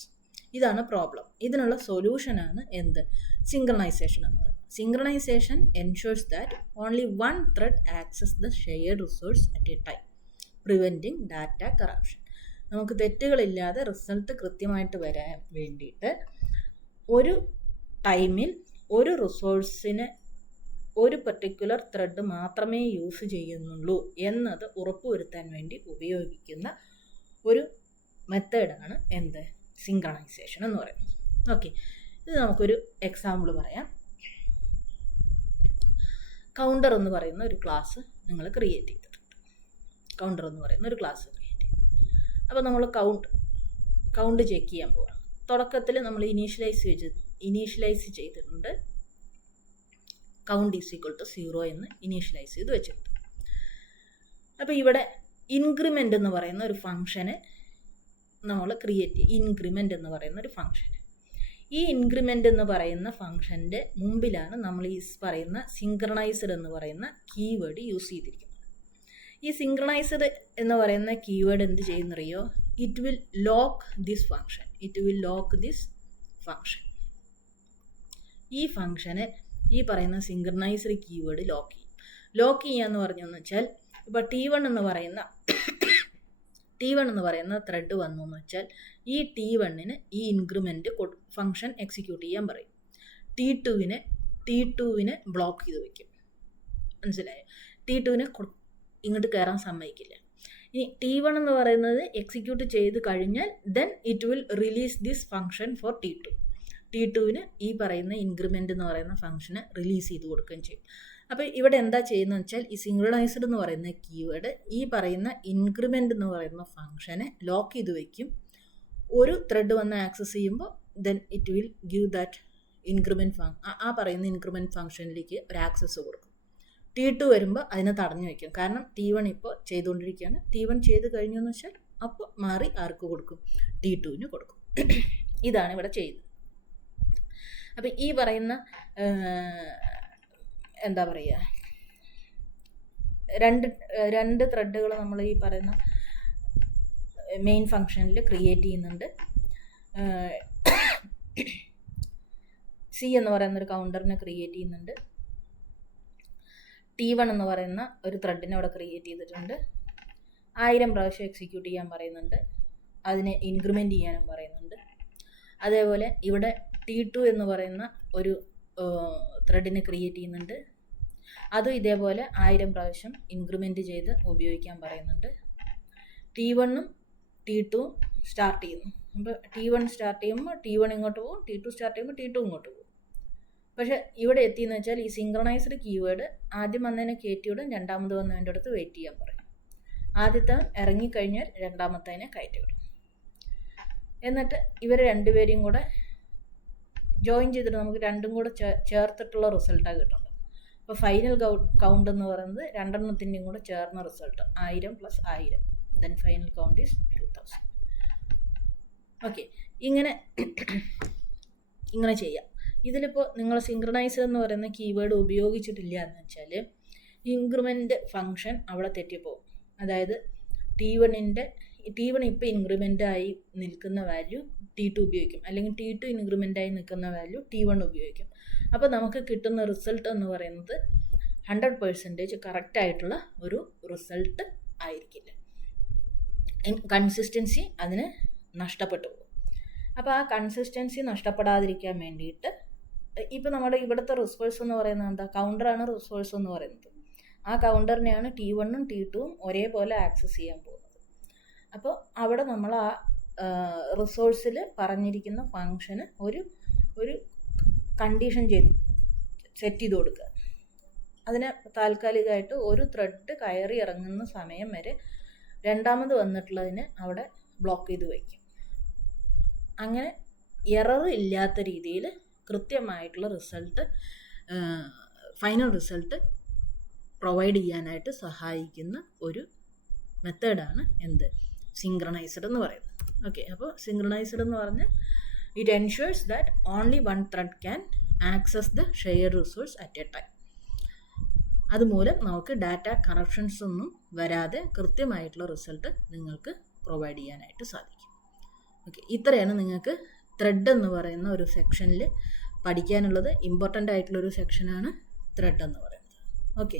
ഇതാണ് പ്രോബ്ലം. ഇതിനുള്ള സൊല്യൂഷനാണ് എന്ത്? സിങ്ക്രണൈസേഷൻ എന്ന് പറയുന്നത്. Synchronisation ensures that only one thread access the shared resource at a time, preventing data corruption. നമുക്ക് തെറ്റുകളില്ലാതെ result കൃത്യമായിട്ട് വരാൻ വേണ്ടിയിട്ട് ഒരു ടൈമിൽ ഒരു റിസോഴ്സിനെ ഒരു പർട്ടിക്കുലർ ത്രെഡ് മാത്രമേ യൂസ് ചെയ്യുന്നുള്ളൂ എന്നത് ഉറപ്പുവരുത്താൻ വേണ്ടി ഉപയോഗിക്കുന്ന ഒരു മെത്തേഡാണ് എന്ത്? സിങ്ക്രണൈസേഷൻ എന്ന് പറയുന്നത്. ഓക്കെ, ഇത് നമുക്കൊരു എക്സാമ്പിൾ പറയാം. കൗണ്ടർ എന്ന് പറയുന്ന ഒരു ക്ലാസ് നിങ്ങൾ ക്രിയേറ്റ് ചെയ്തിട്ടുണ്ട്. അപ്പോൾ നമ്മൾ കൗണ്ട് ചെക്ക് ചെയ്യാൻ പോവാം. തുടക്കത്തിൽ നമ്മൾ ഇനീഷ്യലൈസ് ചെയ്തിട്ടുണ്ട് കൗണ്ട് ഈസ് ഈക്വൽ ടു 0 എന്ന് ഇനീഷ്യലൈസ് ചെയ്ത് വെച്ചിട്ടുണ്ട്. അപ്പോൾ ഇവിടെ ഇൻക്രിമെൻ്റ് എന്ന് പറയുന്ന ഒരു ഫംഗ്ഷന് നമ്മൾ ക്രിയേറ്റ് ചെയ്യും. ഇൻക്രിമെൻ്റ് എന്ന് പറയുന്ന ഒരു ഫംഗ്ഷൻ. ഈ ഇൻക്രിമെൻ്റ് എന്ന് പറയുന്ന ഫംഗ്ഷൻ്റെ മുമ്പിലാണ് നമ്മൾ ഈ പറയുന്ന സിങ്ക്രണൈസ്ഡ് എന്ന് പറയുന്ന കീവേഡ് യൂസ് ചെയ്തിരിക്കുന്നത്. ഈ സിങ്ക്രണൈസ്ഡ് എന്ന് പറയുന്ന കീവേഡ് എന്ത് ചെയ്യുന്നറിയോ? It will lock this function. ഈ ഫംഗ്ഷന് ഈ പറയുന്ന സിങ്ക്രണൈസ്ഡ് കീവേഡ് ലോക്ക് ചെയ്യും. ലോക്ക് ചെയ്യാന്ന് പറഞ്ഞെന്ന് വെച്ചാൽ ഇപ്പോൾ T1 എന്ന് പറയുന്ന ത്രെഡ് വന്നു എന്ന് വെച്ചാൽ ഈ T1-ന് ഈ ഇൻക്രിമെൻ്റ് ഫംഗ്ഷൻ എക്സിക്യൂട്ട് ചെയ്യാൻ പറയും. T2-നെ ബ്ലോക്ക് ചെയ്ത് വയ്ക്കും. മനസ്സിലായോ? T2-നെ ഇങ്ങോട്ട് കയറാൻ സമ്മതിക്കില്ല. ഇനി T1 എന്ന് പറയുന്നത് എക്സിക്യൂട്ട് ചെയ്ത് കഴിഞ്ഞാൽ then it will release this function for T2-ന് ഈ പറയുന്ന ഇൻക്രിമെൻ്റ് എന്ന് പറയുന്ന ഫംഗ്ഷന് റിലീസ് ചെയ്ത് കൊടുക്കുകയും ചെയ്യും. അപ്പോൾ ഇവിടെ എന്താ ചെയ്യുന്നത് വെച്ചാൽ ഈ സിങ്ക്രണൈസ്ഡ് എന്ന് പറയുന്ന കീവേഡ് ഈ പറയുന്ന ഇൻക്രിമെൻ്റ് എന്ന് പറയുന്ന ഫംഗ്ഷനെ ലോക്ക് ചെയ്ത് വയ്ക്കും. ഒരു ത്രെഡ് വന്ന് ആക്സസ് ചെയ്യുമ്പോൾ then it will give that increment ആ പറയുന്ന ഇൻക്രിമെൻറ്റ് ഫംഗ്ഷനിലേക്ക് ഒരു ആക്സസ് കൊടുക്കും. T2 വരുമ്പോൾ അതിനെ തടഞ്ഞു വയ്ക്കും. കാരണം T1 ഇപ്പോൾ ചെയ്തുകൊണ്ടിരിക്കുകയാണ്. T1 ചെയ്ത് കഴിഞ്ഞു എന്ന് വെച്ചാൽ അപ്പോൾ മാറി ആർക്ക് കൊടുക്കും? T2-ന് കൊടുക്കും. ഇതാണ് ഇവിടെ ചെയ്യുന്നത്. അപ്പോൾ ഈ പറയുന്ന എന്താ പറയുക, രണ്ട് ത്രെഡുകൾ നമ്മൾ ഈ പറയുന്ന മെയിൻ ഫംഗ്ഷനിൽ ക്രിയേറ്റ് ചെയ്യുന്നുണ്ട്. C എന്ന് പറയുന്നൊരു കൗണ്ടറിനെ ക്രിയേറ്റ് ചെയ്യുന്നുണ്ട്. T1 എന്ന് പറയുന്ന ഒരു ത്രെഡിനെ അവിടെ ക്രിയേറ്റ് ചെയ്തിട്ടുണ്ട്. 1000 പ്രാവശ്യം എക്സിക്യൂട്ട് ചെയ്യാൻ പറയുന്നുണ്ട്. അതിനെ ഇൻക്രിമെൻ്റ് ചെയ്യാനും പറയുന്നുണ്ട്. അതേപോലെ ഇവിടെ T2 എന്ന് പറയുന്ന ഒരു ത്രെഡിനെ ക്രിയേറ്റ് ചെയ്യുന്നുണ്ട്. അതും ഇതേപോലെ 1000 പ്രാവശ്യം ഇൻക്രിമെൻ്റ് ചെയ്ത് ഉപയോഗിക്കാൻ പറയുന്നുണ്ട്. T1-ഉം T2-ഉം സ്റ്റാർട്ട് ചെയ്യുന്നു. അപ്പോൾ T1 സ്റ്റാർട്ട് ചെയ്യുമ്പോൾ T1 ഇങ്ങോട്ട് പോകും, T2 സ്റ്റാർട്ട് ചെയ്യുമ്പോൾ T2 ഇങ്ങോട്ട് പോകും. പക്ഷേ ഇവിടെ എത്തിയെന്ന് വെച്ചാൽ ഈ സിങ്ക്രണൈസ്ഡ് കീവേഡ് ആദ്യം വന്നതിനെ കയറ്റിവിടും, രണ്ടാമത് വന്നതിൻ്റെ അടുത്ത് വെയിറ്റ് ചെയ്യാൻ പറയും. ആദ്യത്തെ ഇറങ്ങിക്കഴിഞ്ഞാൽ രണ്ടാമത്തതിനെ കയറ്റിവിടും. എന്നിട്ട് ഇവർ രണ്ടുപേരെയും കൂടെ ജോയിൻ ചെയ്തിട്ട് നമുക്ക് രണ്ടും കൂടെ ചേർത്തിട്ടുള്ള റിസൾട്ടാണ് കിട്ടുന്നത്. അപ്പോൾ ഫൈനൽ കൗണ്ട് എന്ന് പറയുന്നത് രണ്ടെണ്ണത്തിൻ്റെയും കൂടെ ചേർന്ന result 1000 + 1000. Then final count is 2000. Okay, ഇങ്ങനെ ചെയ്യാം. ഇതിലിപ്പോൾ നിങ്ങൾ സിങ്ക്രണൈസ്ഡ് എന്ന് പറയുന്ന കീവേഡ് ഉപയോഗിച്ചിട്ടില്ല എന്ന് വെച്ചാൽ ഇൻക്രിമെൻ്റ് ഫംഗ്ഷൻ അവിടെ തെറ്റിപ്പോകും. അതായത് T1 ഇപ്പോൾ ഇൻക്രിമെൻ്റായി നിൽക്കുന്ന വാല്യൂ T2 ഉപയോഗിക്കും, അല്ലെങ്കിൽ T2 ഇൻക്രിമെൻ്റായി നിൽക്കുന്ന വാല്യൂ T1 ഉപയോഗിക്കും. അപ്പോൾ നമുക്ക് കിട്ടുന്ന റിസൾട്ട് എന്ന് പറയുന്നത് 100% കറക്റ്റായിട്ടുള്ള ഒരു റിസൾട്ട് ആയിരിക്കില്ല. കൺസിസ്റ്റൻസി അതിന് നഷ്ടപ്പെട്ടു പോകും. അപ്പോൾ ആ കൺസിസ്റ്റൻസി നഷ്ടപ്പെടാതിരിക്കാൻ വേണ്ടിയിട്ട് ഇപ്പോൾ നമ്മുടെ ഇവിടുത്തെ റിസോഴ്സ് എന്ന് പറയുന്നത് എന്താ? കൗണ്ടറാണ് റിസോഴ്സ് എന്ന് പറയുന്നത്. ആ കൗണ്ടറിനെയാണ് T1-ഉം T2-ഉം ഒരേപോലെ ആക്സസ് ചെയ്യാൻ പോകുന്നത്. അപ്പോൾ അവിടെ നമ്മൾ ആ റിസോഴ്സിൽ പറഞ്ഞിരിക്കുന്ന ഫംഗ്ഷന് ഒരു കണ്ടീഷൻ സെറ്റ് ചെയ്ത് കൊടുക്കുക. അതിനെ താൽക്കാലികമായിട്ട് ഒരു ത്രെഡ് കയറി ഇറങ്ങുന്ന സമയം വരെ രണ്ടാമത് വന്നിട്ടുള്ളതിനെ അവിടെ ബ്ലോക്ക് ചെയ്ത് വയ്ക്കും. അങ്ങനെ എറർ ഇല്ലാത്ത രീതിയിൽ കൃത്യമായിട്ടുള്ള റിസൾട്ട്, ഫൈനൽ റിസൾട്ട് പ്രൊവൈഡ് ചെയ്യാനായിട്ട് സഹായിക്കുന്ന ഒരു മെത്തേഡാണ് സിങ്ക്രണൈസ്ഡ് എന്ന് പറയുന്നത്. ഓക്കെ, അപ്പോൾ സിങ്ക്രണൈസ്ഡ് എന്ന് പറഞ്ഞാൽ it ensures that only one thread can access the shared resource at A time. അതുമൂലം നമുക്ക് ഡാറ്റ കറപ്ഷൻസ് ഒന്നും വരാതെ കൃത്യമായിട്ടുള്ള റിസൾട്ട് നിങ്ങൾക്ക് പ്രൊവൈഡ് ചെയ്യാനായിട്ട് സാധിക്കും. ഓക്കെ, ഇത്രയാണ് നിങ്ങൾക്ക് ത്രെഡ് എന്ന് പറയുന്ന ഒരു സെക്ഷനിൽ പഠിക്കാനുള്ളത്. ഇമ്പോർട്ടൻ്റ് ആയിട്ടുള്ളൊരു സെക്ഷനാണ് ത്രെഡ് എന്ന് പറയുന്നത്. ഓക്കെ.